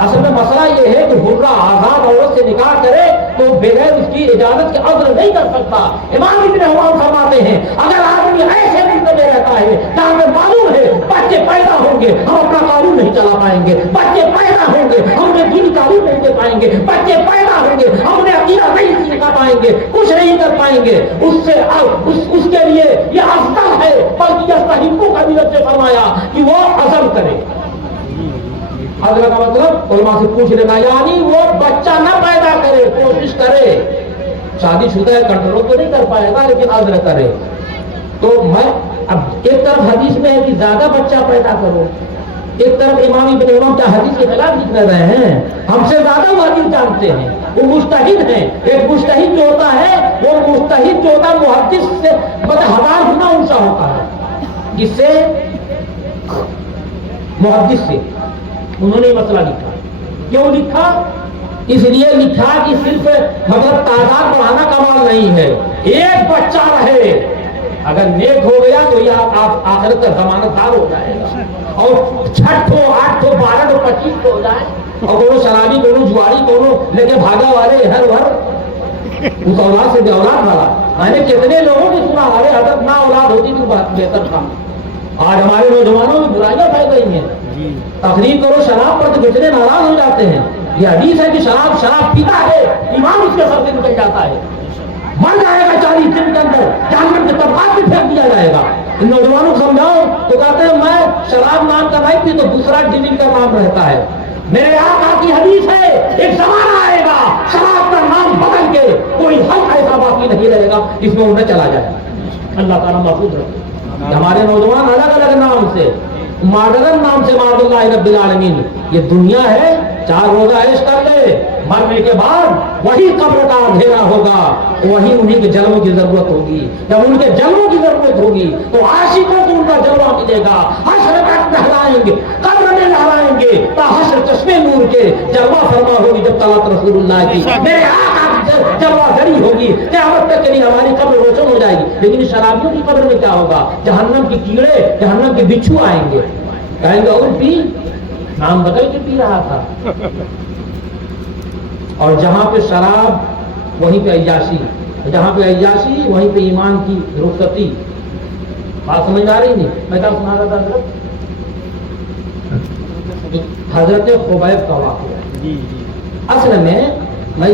اصل میں مسئلہ یہ ہے کہ حرہ آزاد عورت سے نکاح کرے تو بغیر اس کی اجازت کے عزل نہیں کر سکتا. امام ابن حمام فرماتے ہیں اگر آدمی ایسے ملک میں رہتا ہے جہاں ہمیں معلوم ہے بچے پیدا ہوں گے, ہم اپنا قانون نہیں چلا پائیں گے, بچے پیدا ہوں گے, ہم نے دینی تعلیم نہیں دے پائیں گے, بچے پیدا ہوں گے, ہم نے عقیدہ نہیں سکھا پائیں گے, کچھ نہیں کر پائیں گے, اس کے لیے یہ افضل ہے. بلکہ یستحبُ کا بھی نے فرمایا کہ وہ عزل کرے. عزل کا مطلب علماء سے پوچھ لینا, یعنی وہ بچہ نہ پیدا کرے, کوشش کرے. شادی شدہ ہے, کنٹرول تو نہیں کر پائے گا لیکن عزل کرے. تو میں اب ایک طرف حدیث میں ہے کہ زیادہ بچہ پیدا کرو, ایک طرف امام ابن حمام کیا حدیث کے خلاف لکھ رہے ہیں. ہم سے زیادہ وہ حدیث جانتے ہیں, وہ مجتہد ہیں. ایک مجتہد جو ہوتا ہے, وہ مجتہد جو ہوتا ہے محدث سے مطلب 1000 گنا اونچا ہوتا ہے, جس سے محدث سے، انہوں نے مسئلہ لکھا. کیوں لکھا؟ اس لیے لکھا کہ صرف مطلب تعداد بڑھانا کمال نہیں ہے، ایک بچہ رہے اگر نیک ہو گیا تو یہ آخرت کا ضمانت دار ہو جائے گا. اور 6 ہو 8 ہو 12 ہو 25 ہو جائے، اور کونو شرابی کونو جواری کونو لے کے بھاگا والے ہر اس اولاد سے بے اولاد والا. میں نے کتنے لوگوں نے سنا ہمارے حضرت نہ اولاد ہوتی تو بہتر تھا. آج ہمارے نوجوانوں میں برائیاں پھیل رہی ہیں. تقریر کرو شراب پر تو کتنے ناراض ہو جاتے ہیں. یہ حدیث ہے کہ شراب پیتا ہے ایمان اس کے سر سے نکل جاتا ہے، مر جائے گا 40 دن کے اندر، جہنم کے طبقات میں پھینک دیا جائے گا. ان نوجوانوں کو سمجھاؤ تو کہتے ہیں میں شراب نام کا نہیں تھی تو دوسرا ڈرنک کا نام رہتا ہے. میرے آقا کی حدیث ہے ایک زمانہ آئے گا شراب کا نام بدل کے کوئی حل ایسا باقی نہیں رہے گا جس میں انہیں چلا جائے. اللہ تعالیٰ محفوظ رکھے. ہمارے نوجوان الگ الگ نام سے، ماڈرن نام سے معاذ اللہ رب العالمین. یہ دنیا ہے، 4 روزہ عیش کر لے، مرنے کے بعد وہی قبر کا اندھیرا ہوگا، وہی انہیں کے جلووں کی ضرورت ہوگی. جب ان کے جلووں کی ضرورت ہوگی تو عاشقوں کو ان کا جلوہ ملے گا. حشر تک نہلائیں گے، قبر میں نہلائیں گے تا حشر چشمے نور کے جلوہ فرما ہوگی. جب طلعت رسول اللہ کی میرے آقا کی جلوہ گری ہوگی قیامت تک کے لیے ہماری قبر روشن ہو جائے گی. لیکن شرابیوں کی قبر میں کیا ہوگا؟ جہنم کی کیڑے، جہنم کے بچھو آئیں گے، کہیں گے اور پی نام بدل کے پی رہا تھا. اور جہاں پہ شراب وہیں پہ عیاشی، جہاں پہ عیاشی وہیں پہ ایمان کی رخصتی. بات سمجھ آ رہی نہیں؟ میں کیا سنا رہا تھا حضرت خبیب کا واقعہ. اصل میں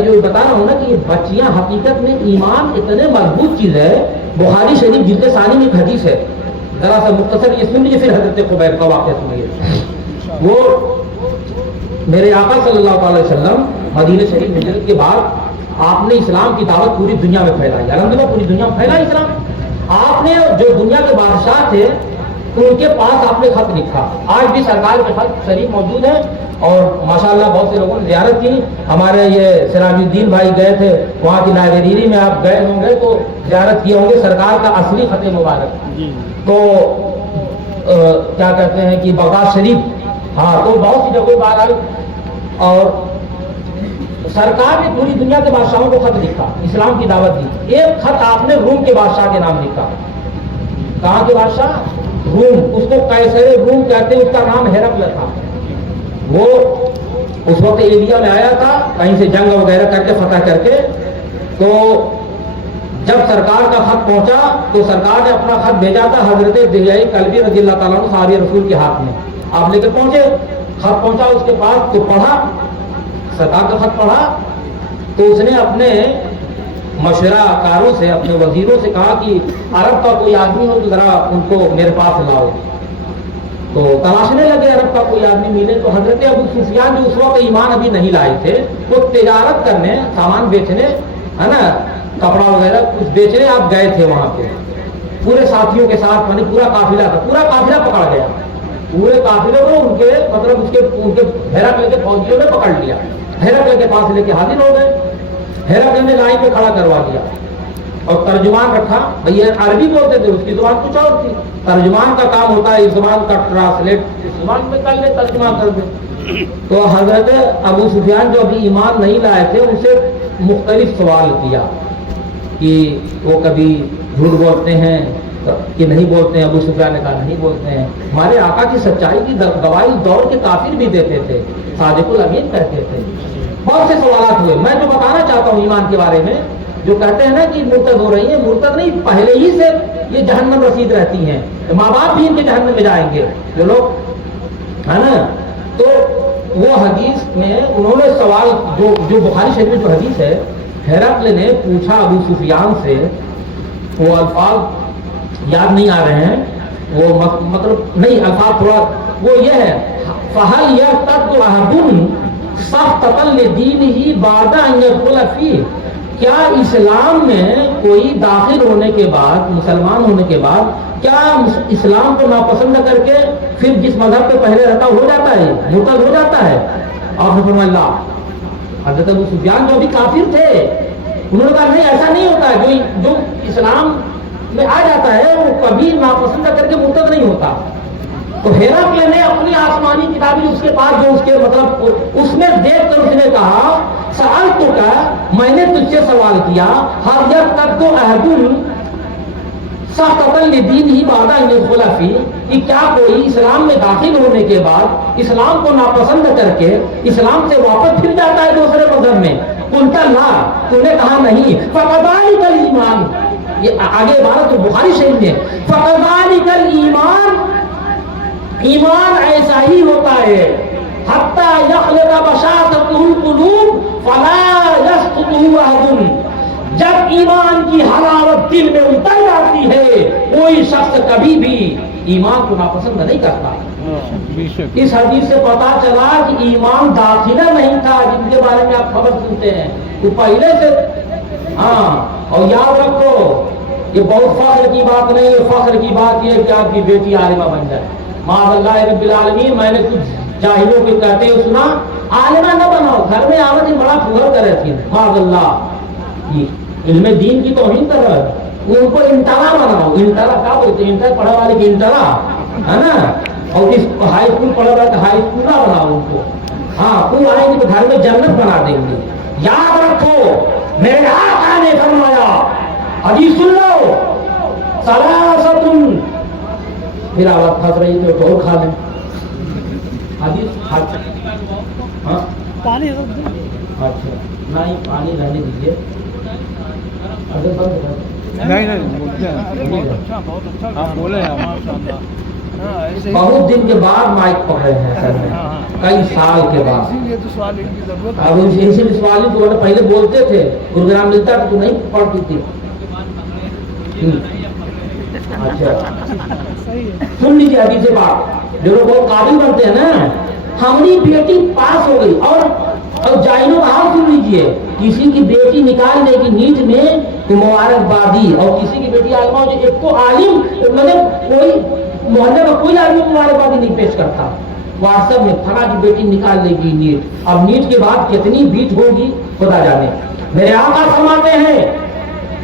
جو بتا رہا ہوں نا کہ یہ بچیاں حقیقت میں ایمان اتنے مضبوط چیز ہے. بخاری شریف جلد ثانی میں ایک حدیث ہے، ذرا سا مختصر یہ سن لیجیے، پھر حضرت خبیب کا واقعہ سنیے. وہ میرے آقا صلی اللہ علیہ وسلم مدینہ شریف ہجرت کے بعد آپ نے اسلام کی دعوت پوری دنیا میں پھیلائی. الحمدللہ پوری دنیا میں پھیلا اسلام. آپ نے جو دنیا کے بادشاہ تھے ان کے پاس آپ نے خط لکھا. آج بھی سرکار کے خط شریف موجود ہے اور ماشاءاللہ بہت سے لوگوں نے زیارت کی. ہمارے یہ سراج الدین بھائی گئے تھے وہاں کی لائبریری میں، آپ گئے ہوں گے تو زیارت کیے ہوں گے سرکار کا اصلی خط مبارک. تو کیا کہتے ہیں کہ بغداد شریف، ہاں تو بہت سی جگہ بار آئی. اور سرکار نے پوری دنیا کے بادشاہوں کو خط لکھا، اسلام کی دعوت دی. ایک خط آپ نے روم کے بادشاہ کے نام لکھا. کہاں کے بادشاہ؟ روم. اس کو قیصر روم کہتے ہیں، اس کا نام ہرقل تھا. وہ اس وقت ایلیا میں آیا تھا کہیں سے جنگ وغیرہ کر کے فتح کر کے. تو جب سرکار کا خط پہنچا تو سرکار نے اپنا خط بھیجا تھا حضرت دہیائی کلبی رضی اللہ تعالیٰ عنہ صحابی رسول کے ہاتھ میں. آپ لے کے پہنچے، خط پہنچا اس کے پاس تو پڑھا، سرکار کا خط پڑھا تو اس نے اپنے مشورہ کاروں سے، اپنے وزیروں سے کہا کہ عرب کا کوئی آدمی ہو تو ذرا ان کو میرے پاس لاؤ. تو تلاشنے لگے عرب کا کوئی آدمی ملے. تو حضرت ابو سفیان جو اس وقت ایمان ابھی نہیں لائے تھے، وہ تجارت کرنے، سامان بیچنے، ہے نا، کپڑا وغیرہ کچھ بیچنے آپ گئے تھے وہاں پہ پورے ساتھیوں کے ساتھ. یعنی پورا قافلہ تھا، پورا قافلہ پکڑا گیا. پورے قافلے کو ان کے مطلب ان کے ہرقل کے فوجیوں نے پکڑ لیا. ہرقل کے پاس لے کے حاضر ہو گئے. ہرقل نے لائن پہ کھڑا کروا دیا اور ترجمان رکھا. بھئی عربی بولتے تھے، اس کی زبان کچھ اور تھی. ترجمان کا کام ہوتا ہے اس زبان کا ٹرانسلیٹ اس زبان میں کر لے، ترجمہ کر دے. تو حضرت ابو سفیان جو ابھی ایمان نہیں لائے تھے ان سے مختلف سوال کیا کہ وہ کبھی جھوٹ بولتے ہیں کہ نہیں بولتے ہیں. ابو سفیان نے کہا نہیں بولتے ہیں. ہمارے آقا کی سچائی کی گواہی دور کے کافر بھی دیتے تھے، صادق الامین کہتے تھے. بہت سے سوالات ہوئے. میں جو بتانا چاہتا ہوں ایمان کے بارے میں، جو کہتے ہیں نا کہ مرتد ہو رہی ہیں، مرتد نہیں، پہلے ہی سے یہ جہنم رسید رہتی ہیں. ماں باپ بھی ان کے جہنم میں جائیں گے جو لوگ، ہے نا. تو وہ حدیث میں انہوں نے سوال جو بخاری شریف میں جو حدیث ہے، ہرقل نے پوچھا ابو سفیان سے، وہ الفاظ یاد نہیں آ رہے ہیں، وہ مطلب نہیں، الفاظ تھوڑا وہ یہ ہے، فَهَلْ يَرْتَدُّ أَحَدٌ سَخْطَةً لِدِينِهِ بَعْدَ أَنْ يَدْخُلَ فِيهِ. کیا اسلام میں کوئی داخل ہونے کے بعد، مسلمان ہونے کے بعد، کیا اسلام کو ناپسند کر کے پھر جس مذہب پہ پہلے رہتا ہو جاتا ہے، مرتد ہو جاتا ہے؟ اور فرمایا حضرت ابو سفیان جو ابھی کافر تھے انہوں نے کہا نہیں، ایسا نہیں ہوتا ہے. جو اسلام میں آ جاتا ہے وہ کبھی ناپسند کر کے مرتد نہیں ہوتا. تو ہیراکل نے اپنی آسمانی کتابیں اس کے پاس جو اس کے مطلب اس میں دیکھ کر اس نے کہا سألتک، میں نے تجھ سے سوال کیا، ہر یرتد احد سخطا لدین ہی بعد ان يدخل فیہ، کہ کیا کوئی اسلام میں داخل ہونے کے بعد اسلام کو ناپسند کر کے اسلام سے واپس پھر جاتا ہے دوسرے مذہب میں؟ قلت لا، تو نے کہا نہیں۔ فکذلک الایمان، یہ آگے عبارت تو بخاری شریف میں، فکذلک الایمان، ایمان ایسا ہی ہوتا ہے، حتی یخلط بشاشتہ القلوب فلا یسقطہ احد، جب ایمان کی حلاوت دل میں اتر جاتی ہے کوئی شخص کبھی بھی ایمان کو ناپسند نہیں کرتا۔ اس حدیث سے پتا چلا کہ ایمان داخلہ نہیں تھا جن کے بارے میں آپ خبر سنتے ہیں، وہ پہلے سے۔ ہاں، اور یاد رکھو یہ بہت فخر کی بات نہیں ہے، فخر کی بات یہ ہے کہ آپ کی بیٹی عالمہ بن جائے۔ معاذ اللہ رب العالمین، میں نے کچھ جاہلوں کے کہتے ہوئے سنا عالمہ نہ بناؤ، گھر میں آمد بڑا پھور کر رہتی ہے، معاذ اللہ، علم دین کی توہین کر رہا ہے۔ ان کو انٹرا بناؤ، انٹرا کیا بولتے ہیں، انٹر پڑھا والے کی انٹرا ہے نا، اور اس ہائی اسکول پڑھا والے کا ہائی اسکول نہ بناؤ ان کو۔ ہاں، وہ آئیں گے تو گھر میں جنت بنا دیں گے۔ یاد رکھو میرے آقا نے فرمایا، حدیث سن لو، ثلاثۃ، پھر آواز پھنس رہی ہے تو کھا لیں حدیث۔ ہاں پانی اچھا نہیں، پانی رہنے دیجیے، اگر بند کر بہت دن کے بعد مائک پکڑے ہیں سر میں، کئی سال کے بعد۔ اب اسی سوال تو پہلے بولتے تھے، پروگرام ملتا تو نہیں پڑھتی تھی۔ اچھا سن لیجیے حدیث سے بات، جو لوگ بہت قابل بنتے ہیں نا، ہماری بیٹی پاس ہو گئی، اور جائنوں کا حال سن لیجیے، کسی کی بیٹی نکالنے کی نیت میں تو مبارکبادی، اور کسی کی بیٹی عالمہ ہو، ایک تو عالم مطلب کوئی محلے میں کوئی عالم مبارکبادی نہیں پیش کرتا، واٹس ایپ میں فلاں کی بیٹی نکالنے کی نیت، اب نیت کے بعد کتنی بیت ہوگی خدا جانے۔ میرے آقا فرماتے ہیں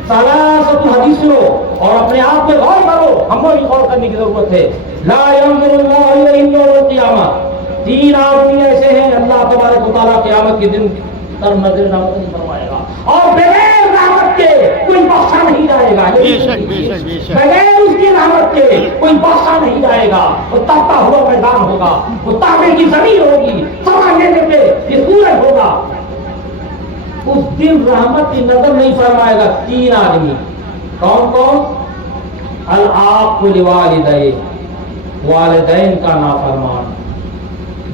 ثلاثۃ، حدیث سنو اور اپنے آپ میں غور کرو، ہم کو بھی غور کرنے کی ضرورت ہے۔ لا ينظر اللہ الیہم یوم القیامہ، تین آدمی ایسے ہیں اللہ تبارک و تعالیٰ قیامت کے دن تر نظر نامت نہیں فرمائے گا، اور بغیر رحمت کے کوئی بخشا نہیں جائے گا، بغیر اس کی رحمت کے کوئی بخشا نہیں جائے گا۔ وہ تپتا ہوا میدان ہوگا، وہ تانبے کی زمین ہوگی، سمجھ لینے پہ یہ سورج ہوگا، اس دن رحمت کی نظر نہیں فرمائے گا تین آدمی۔ کون کون؟ العاق لوالدیہ، والدین کا نافرمان،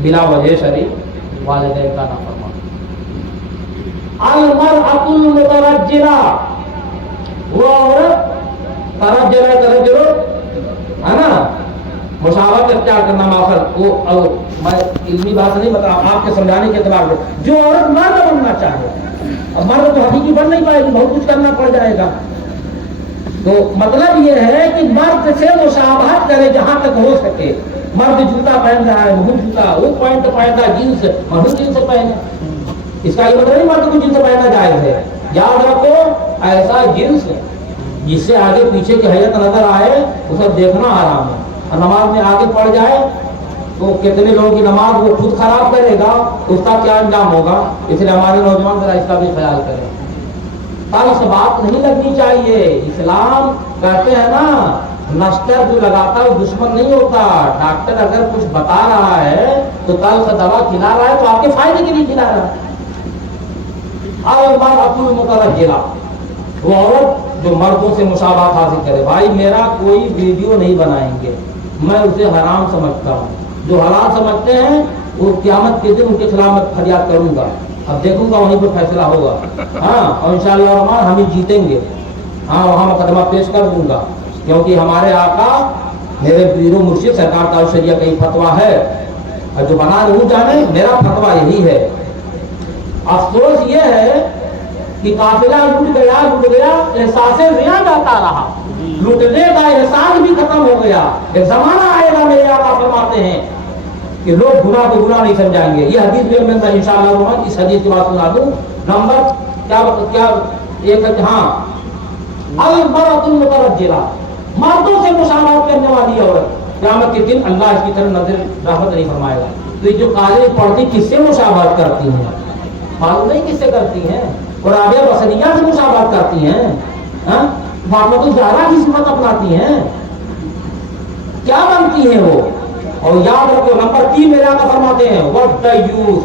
بلا وجہ شریف والدین کا نافرمان۔ المرأۃ المترجلہ، وہ عورت ترجلو ہے نا، مشاورت اختیار کرنا ماخذ، وہ میں علمی بات نہیں بتا، آپ کے سمجھانے کے اعتبار سے، جو عورت مرد بننا چاہے، اب مرد تو حقیقی بن نہیں پائے گی، بہت کچھ کرنا پڑ جائے گا، تو مطلب یہ ہے کہ مرد سے مشابہت کرے جہاں تک ہو سکے۔ مرد جوتا پہن رہا ہے، وہ جوتا، وہ پینٹ پہنتا ہے جینس، مرد جینس پہنے، اس کا یہ مطلب نہیں مرد کو جینس پہننا جائز ہے۔ یاد رکھو ایسا جنس جس سے آگے پیچھے کی حیت نظر آئے اسے دیکھنا حرام ہے، اور نماز میں آگے پڑ جائے تو کتنے لوگوں کی نماز وہ خود خراب کرے گا، اس کا کیا انجام ہوگا، اس لیے ہمارے نوجوان ذرا اس کا بھی خیال کریں۔ طرز بات نہیں لگنی چاہیے، اسلام کہتے ہیں نا نشتر جو لگاتا ہے دشمن نہیں ہوتا، ڈاکٹر اگر کچھ بتا رہا ہے تو تلخ دوا کھلا رہا ہے تو آپ کے فائدے کے لیے کھلا رہا ہے۔ المرأۃ المترجلہ، وہ عورت جو مردوں سے مشابہت حاصل کرے۔ بھائی میرا کوئی ویڈیو نہیں بنائیں گے، میں اسے حرام سمجھتا ہوں، جو حلال سمجھتے ہیں وہ قیامت کے دن ان کے خلاف فریاد کروں گا، اب دیکھوں گا وہیں پر فیصلہ ہوگا، ہاں، اور انشاءاللہ الرحمن ہم ہی جیتیں گے، ہاں، وہاں مقدمہ پیش کر دوں گا، کیونکہ ہمارے آقا میرے پیر و مرشد سرکار تعالی شریعہ کا ہی فتویٰ ہے، اور جو بنا نہیں جانے میرا فتویٰ یہی ہے۔ افسوس یہ ہے کہ قافلہ لٹ گیا، احساس زیاں جاتا رہا، لٹنے کا احساس بھی ختم ہو گیا۔ ایک زمانہ آئے گا میرے آقا فرماتے ہیں کہ لوگ گناہ کو گناہ نہیں سمجھائیں گے۔ یہ حدیث بھی میں انشاءاللہ اس حدیث کی بات سنا دوں۔ نمبر کیا ایک، ہاں، المرأۃ المترجلہ، مردوں سے مشابہت کرنے والی عورت، قیامت کے دن اللہ اس کی طرف نظر رحمت نہیں فرمائے گا. تو یہ جو قاری پڑھتی کس سے مشابہت کرتی ہیں؟ معلوم نہیں کس سے کرتی ہیں. اور رابعہ بصریہ سے مشابہت کرتی ہیں. فاطمہ الزہرا کی صفت اپناتی ہیں. کیا بنتی ہیں وہ؟ اور یاد رکھو نمبر 3 میرے آقا فرماتے ہیں والدیوس،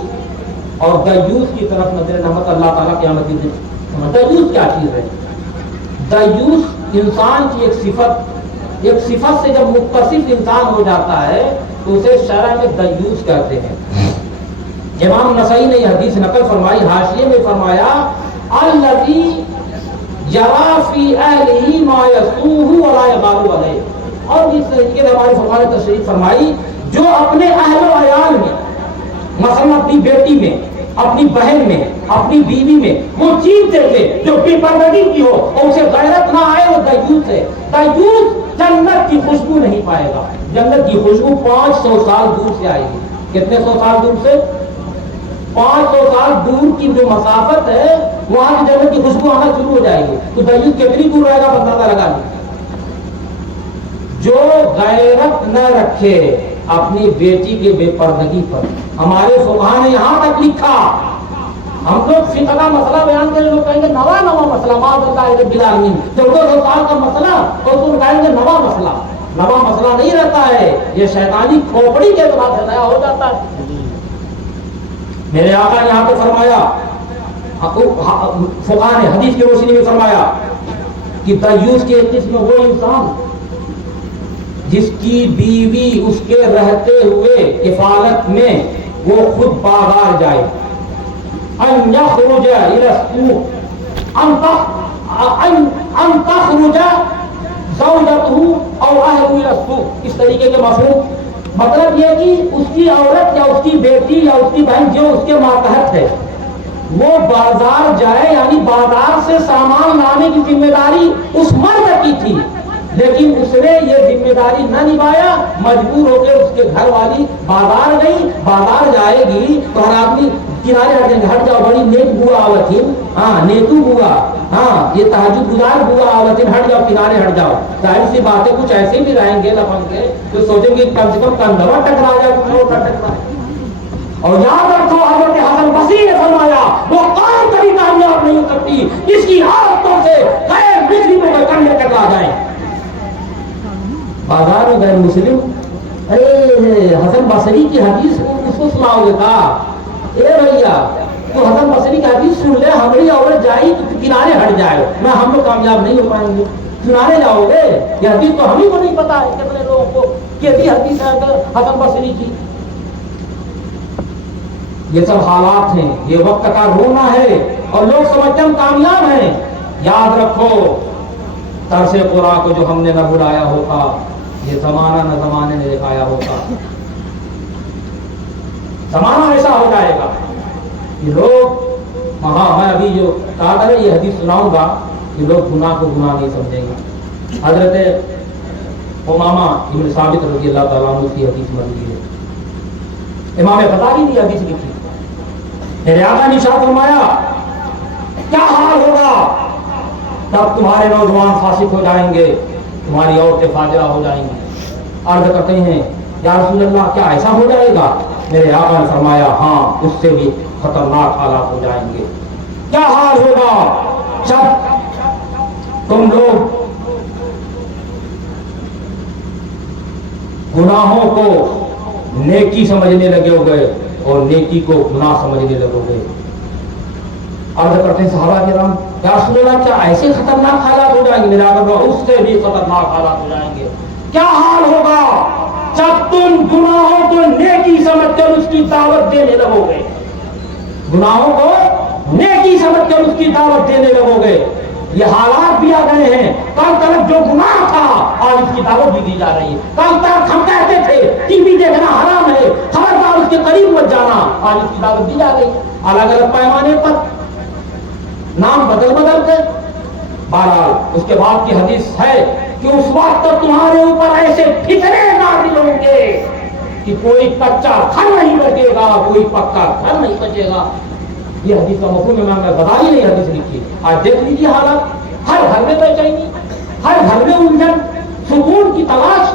اور دیوس کی طرف نظر رحمت اللہ تعالیٰ قیامت کے دن. دیوس کیا چیز ہے؟ دیوس انسان کی ایک صفت سے جب متصف انسان ہو جاتا ہے تو اسے شرع میں دیوس کہتے ہیں. امام نسائی نے یہ حدیث نقل فرمائی، حاشیے میں فرمایا الذی یرا فی اہلہ ما یسوءہ ولا یبال علیہ. اور اس طریقے سے ہمارے فقہاء نے تشریح فرمائی جو اپنے اہل و عیال میں، مثلا اپنی بیٹی میں، اپنی بہن میں، اپنی بیوی میں وہ چیز دیکھے جو بے پردگی کی ہو اور اسے غیرت نہ آئے، وہ دیوس ہے. دیوس جنت کی خوشبو نہیں پائے گا. جنت کی خوشبو 500 سال دور سے آئے گی. کتنے 100 سال دور سے؟ 500 سال دور کی جو مسافت ہے وہاں کی جنت کی خوشبو آنا شروع ہو جائے گی. تو دیوس کتنی دور رہے گا بندہ لگا نہیں. جو غیرت نہ رکھے اپنی بیٹی کے بے پردگی پر. ہمارے فقہاء نے یہاں تک لکھا، ہم لوگ فقہ کا مسئلہ بیان کریں لوگ کہیں گے نوا مسئلہ، معاذ اللہ بالعالمین، 1400 سال کا مسئلہ اور اس کو کہیں گے نوا مسئلہ. نوا مسئلہ نہیں رہتا ہے، یہ شیطانی کھوپڑی کے اعتبار سے نیا ہو جاتا ہے. میرے آقا نے یہاں پہ فرمایا، فقہاء نے حدیث کی روشنی میں فرمایا کہ دیوس کے ایک قسم وہ انسان جس کی بیوی اس کے رہتے ہوئے کفالت میں وہ خود بازار جائے. ان یخرج الی السوق ان تخرج زوجته او اهله الى السوق. اس طریقے کے مفہوم مطلب یہ کہ اس کی عورت یا اس کی بیٹی یا اس کی بہن جو اس کے ماتحت ہے وہ بازار جائے، یعنی بازار سے سامان لانے کی ذمہ داری اس مرد کی تھی، لیکن اس نے یہ ذمہ داری نہ نبھایا، مجبور ہو کے اس کے گھر والی بازار گئی. بازار جائے گی تو ہر آدمی کنارے ہٹ جائیں گے، ہٹ جاؤ بڑی نیک بوا آوتین، نیتو بوا، یہ تہجد گزار بوا آوتین، ہٹ جاؤ کنارے ہٹ جاؤ. ظاہر سی باتیں کچھ ایسے بھی رہیں گے لفظ کے جو سوچیں گے کم سے کم کندھوا ٹکرا جائے، کچھ اور ٹکرا. اور یاد رکھو حضرت حسن بصری نے فرمایا وہ قوم کبھی کامیاب نہیں ہو سکتی جس کی عادتوں سے غیر مسلموں کے کندھے ٹکرا جائیں. بازار میں غیر مسلم، ارے حسن بصری کی حدیث اس کو سناؤ گے کا؟ اے بھیا تو حسن بصری کی حدیث سن لے، ہماری عورت جائی تو کنارے ہٹ جائے، میں ہم لوگ کامیاب نہیں ہو پائیں گے. کنارے جاؤ گے؟ یہ حدیث تو ہم ہی کو نہیں پتا ہے کتنے لوگوں کو کیسی حدیث ہے حسن بصری کی. یہ سب حالات ہیں، یہ وقت کا رونا ہے اور لوگ سمجھتے ہم کامیاب ہیں. یاد رکھو ترس قرآن کو جو ہم نے نہ بلایا ہوتا، یہ زمانہ نہ زمانے نے دکھایا ہوتا. زمانہ ایسا ہو جائے گا کہ لوگ میں ابھی جو کہا تھا یہ حدیث سناؤں گا کہ لوگ گناہ کو گناہ نہیں سمجھیں گے. حضرت امامہ ابن ثابت رضی اللہ تعالیٰ عنہ کی حدیث مروی ہے، امام بخاری نے حدیث لکھی. میرے آقا نے ارشاد فرمایا کیا حال ہوگا تب تمہارے نوجوان فاسق ہو جائیں گے، تمہاری عورتیں فاجرہ ہو جائیں گی. عرض کرتے ہیں یا رسول اللہ کیا ایسا ہو جائے گا؟ میرے آقا نے فرمایا ہاں اس سے بھی خطرناک حالات ہو جائیں گے. کیا حال ہوگا جب تم لوگ گناہوں کو نیکی سمجھنے لگے ہو گئے اور نیکی کو گناہ سمجھنے لگو گے. عرض کرتے ہیں صحابہ کرام یا رسول اللہ کیا ایسے خطرناک حالات ہو جائیں گے؟ میرا آقا اس سے بھی خطرناک حالات ہو جائیں گے. کیا حال ہوگا جب تم گناہوں کو نیکی سمجھ کر اس کی دعوت دینے لگو گے. گناہوں کو نیکی سمجھ کر اس کی دعوت دینے لگو گے. یہ حالات بھی آ گئے ہیں. کل تک جو گناہ تھا آج اس کی دعوت بھی دی جا رہی ہے. کل تک ہم کہتے تھے ٹی وی دیکھنا حرام ہے، خبردار اس کے قریب مت جانا، آج اس کی دعوت دی جا رہی ہے. الگ الگ پیمانے پر نام بدل بدل کے. بہرحال اس کے بعد کی حدیث ہے کہ اس وقت تک تمہارے اوپر ایسے فتنے نازل ہوں گے کہ کوئی کچا گھر نہیں بچے گا، کوئی پکا گھر نہیں بچے گا. یہ حدیث کا مفہوم میں بتا ہی نہیں حدیث لکھی. آج دیکھ لیجیے حالات، ہر گھر میں بے چینی، ہر گھر میں الجھن، سکون کی تلاش.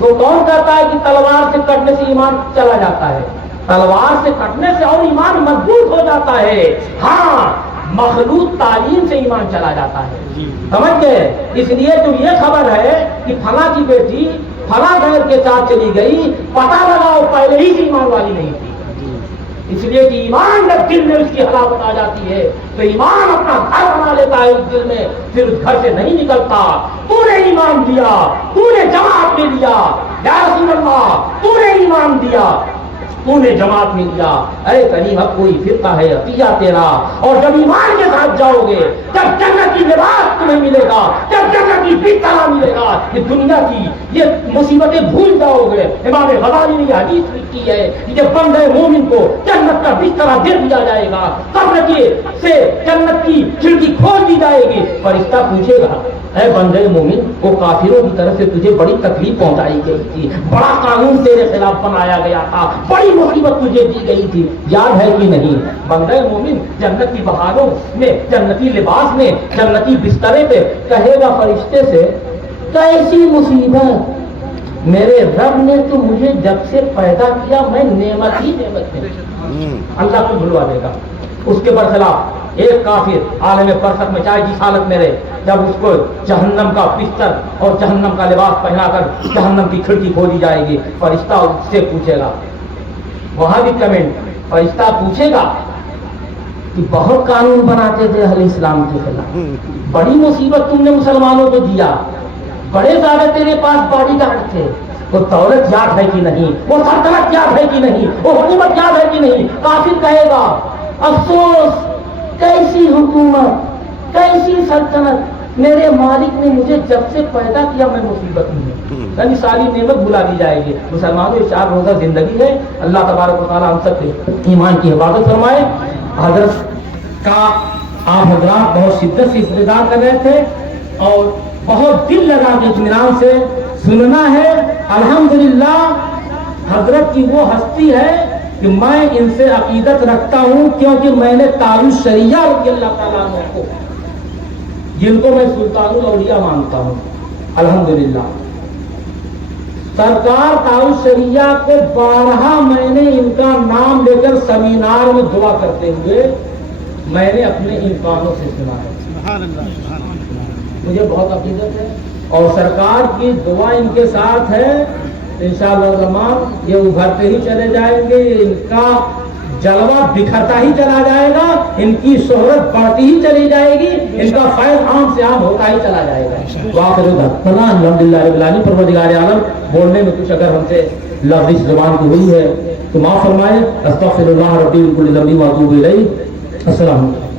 وہ کون کہتا ہے کہ تلوار سے کٹنے سے ایمان چلا جاتا ہے؟ تلوار سے کٹنے سے اور ایمان مضبوط ہو جاتا ہے، ہاں مخلوط تعلیم سے ایمان چلا جاتا ہے، سمجھ گئے؟ اس لیے جو یہ خبر ہے کہ فلاں کی بیٹی فلاں گھر کے ساتھ چلی گئی، پتہ لگاؤ پہلے ہی سے ایمان والی نہیں تھی، اس لیے کہ ایمان جب دل میں اس کی حلاوت آ جاتی ہے تو ایمان اپنا گھر بنا لیتا ہے اس دل میں، پھر اس گھر سے نہیں نکلتا۔ تو نے ایمان دیا، تو نے جماعت میں دیا، یا رسول اللہ تو نے ایمان دیا، تو نے جماعت میں دیا، اے کریم اب کوئی فرقہ ہے عطیہ تیرا، اور جب ایمان کے ساتھ جاؤ گے، جب جنتی لباس تمہیں ملے گا، جب جنتی بستر ملے گا، یہ دنیا کی یہ مصیبتیں بھول جاؤ گے۔ امام غزالی نے یہ حدیث لکھی ہے کہ جب بندے مومن کو جنت کا بستر دے دیا جائے گا، قبر کے سے جنت کی کھڑکی کھول دی جائے گی، فرشتہ پوچھے گا اے بندے مومن، وہ کافروں کی طرف سے تجھے بڑی تکلیف پہنچائی گئی تھی، بڑا قانون تیرے خلاف بنایا گیا تھا، بڑی مصیبت تجھے دی گئی تھی، یاد ہے کہ نہیں؟ بندے مومن جنت کی بہاروں میں، جنتی لباس میں، جنتی بسترے پہ کہے گا فرشتے سے کیسی مصیبت، میرے رب نے تو مجھے جب سے پیدا کیا میں نعمت ہی نعمت ہے، اللہ کو بھلوا دے گا۔ اس کے برخلاف ایک کافر عالم برزخ میں چاہے جس حالت میں رہے، جب اس کو جہنم کا بستر اور جہنم کا لباس پہنا کر جہنم کی کھڑکی کھولی جائے گی، فرشتہ اس سے پوچھے گا، وہاں بھی کمنٹ، فرشتہ پوچھے گا کہ بہت قانون بناتے تھے اہل اسلام کے خلاف، بڑی مصیبت تم نے مسلمانوں کو دیا، بڑے زیادہ تیرے پاس باڈی گارڈ تھے، وہ دولت یاد ہے کہ نہیں، وہ سلطنت یاد ہے کہ نہیں، وہ حکومت یاد ہے کہ نہیں؟ کافر کہے گا افسوس، کیسی حکومت، کیسی سلطنت، میرے مالک نے مجھے جب سے پیدا کیا میں مصیبت میں ہوں، یعنی ساری نعمت بھلا دی جائے گی۔ مسلمانوں یہ 4 روزہ زندگی ہے، اللہ تبارک و تعالیٰ ہم سب کے ایمان کی حفاظت فرمائے۔ حضرت کا آپ حضرات بہت شدت سے استقبال کر رہے تھے اور بہت دل لگا کے اطمینان سے سننا ہے۔ الحمدللہ حضرت کی وہ ہستی ہے کہ میں ان سے عقیدت رکھتا ہوں، کیونکہ میں نے تاؤس شریعہ رضی اللہ تعالیٰ عنہ کو، جن کو میں سلطان الاولیاء مانتا ہوں، الحمدللہ سرکار تاؤس شریعہ کو 12 میں نے ان کا نام لے کر سمینار میں دعا کرتے ہوئے میں نے اپنے ان کانوں سے سنا ہے، مجھے بہت عقیدت ہے، اور سرکار کی دعا ان کے ساتھ ہے، انشاءاللہ زمان یہ ابھرتے ہی چلے جائیں گے، ان کا جلوہ بکھرتا ہی چلا جائے گا، ان کی شہرت بڑھتی ہی چلی جائے گی، ان کا فیض عام سے عام ہوتا ہی چلا جائے گا۔ وآخر دعوانا الحمدللہ رب العالمین۔ پروردگار عالم بولنے میں کچھ اگر ہم سے لفظ اس زبان کی ہوئی ہے تو معاف فرمائے۔ استغفر اللہ ربی من کل ذنب واتوب الیہ۔ السلام علیکم۔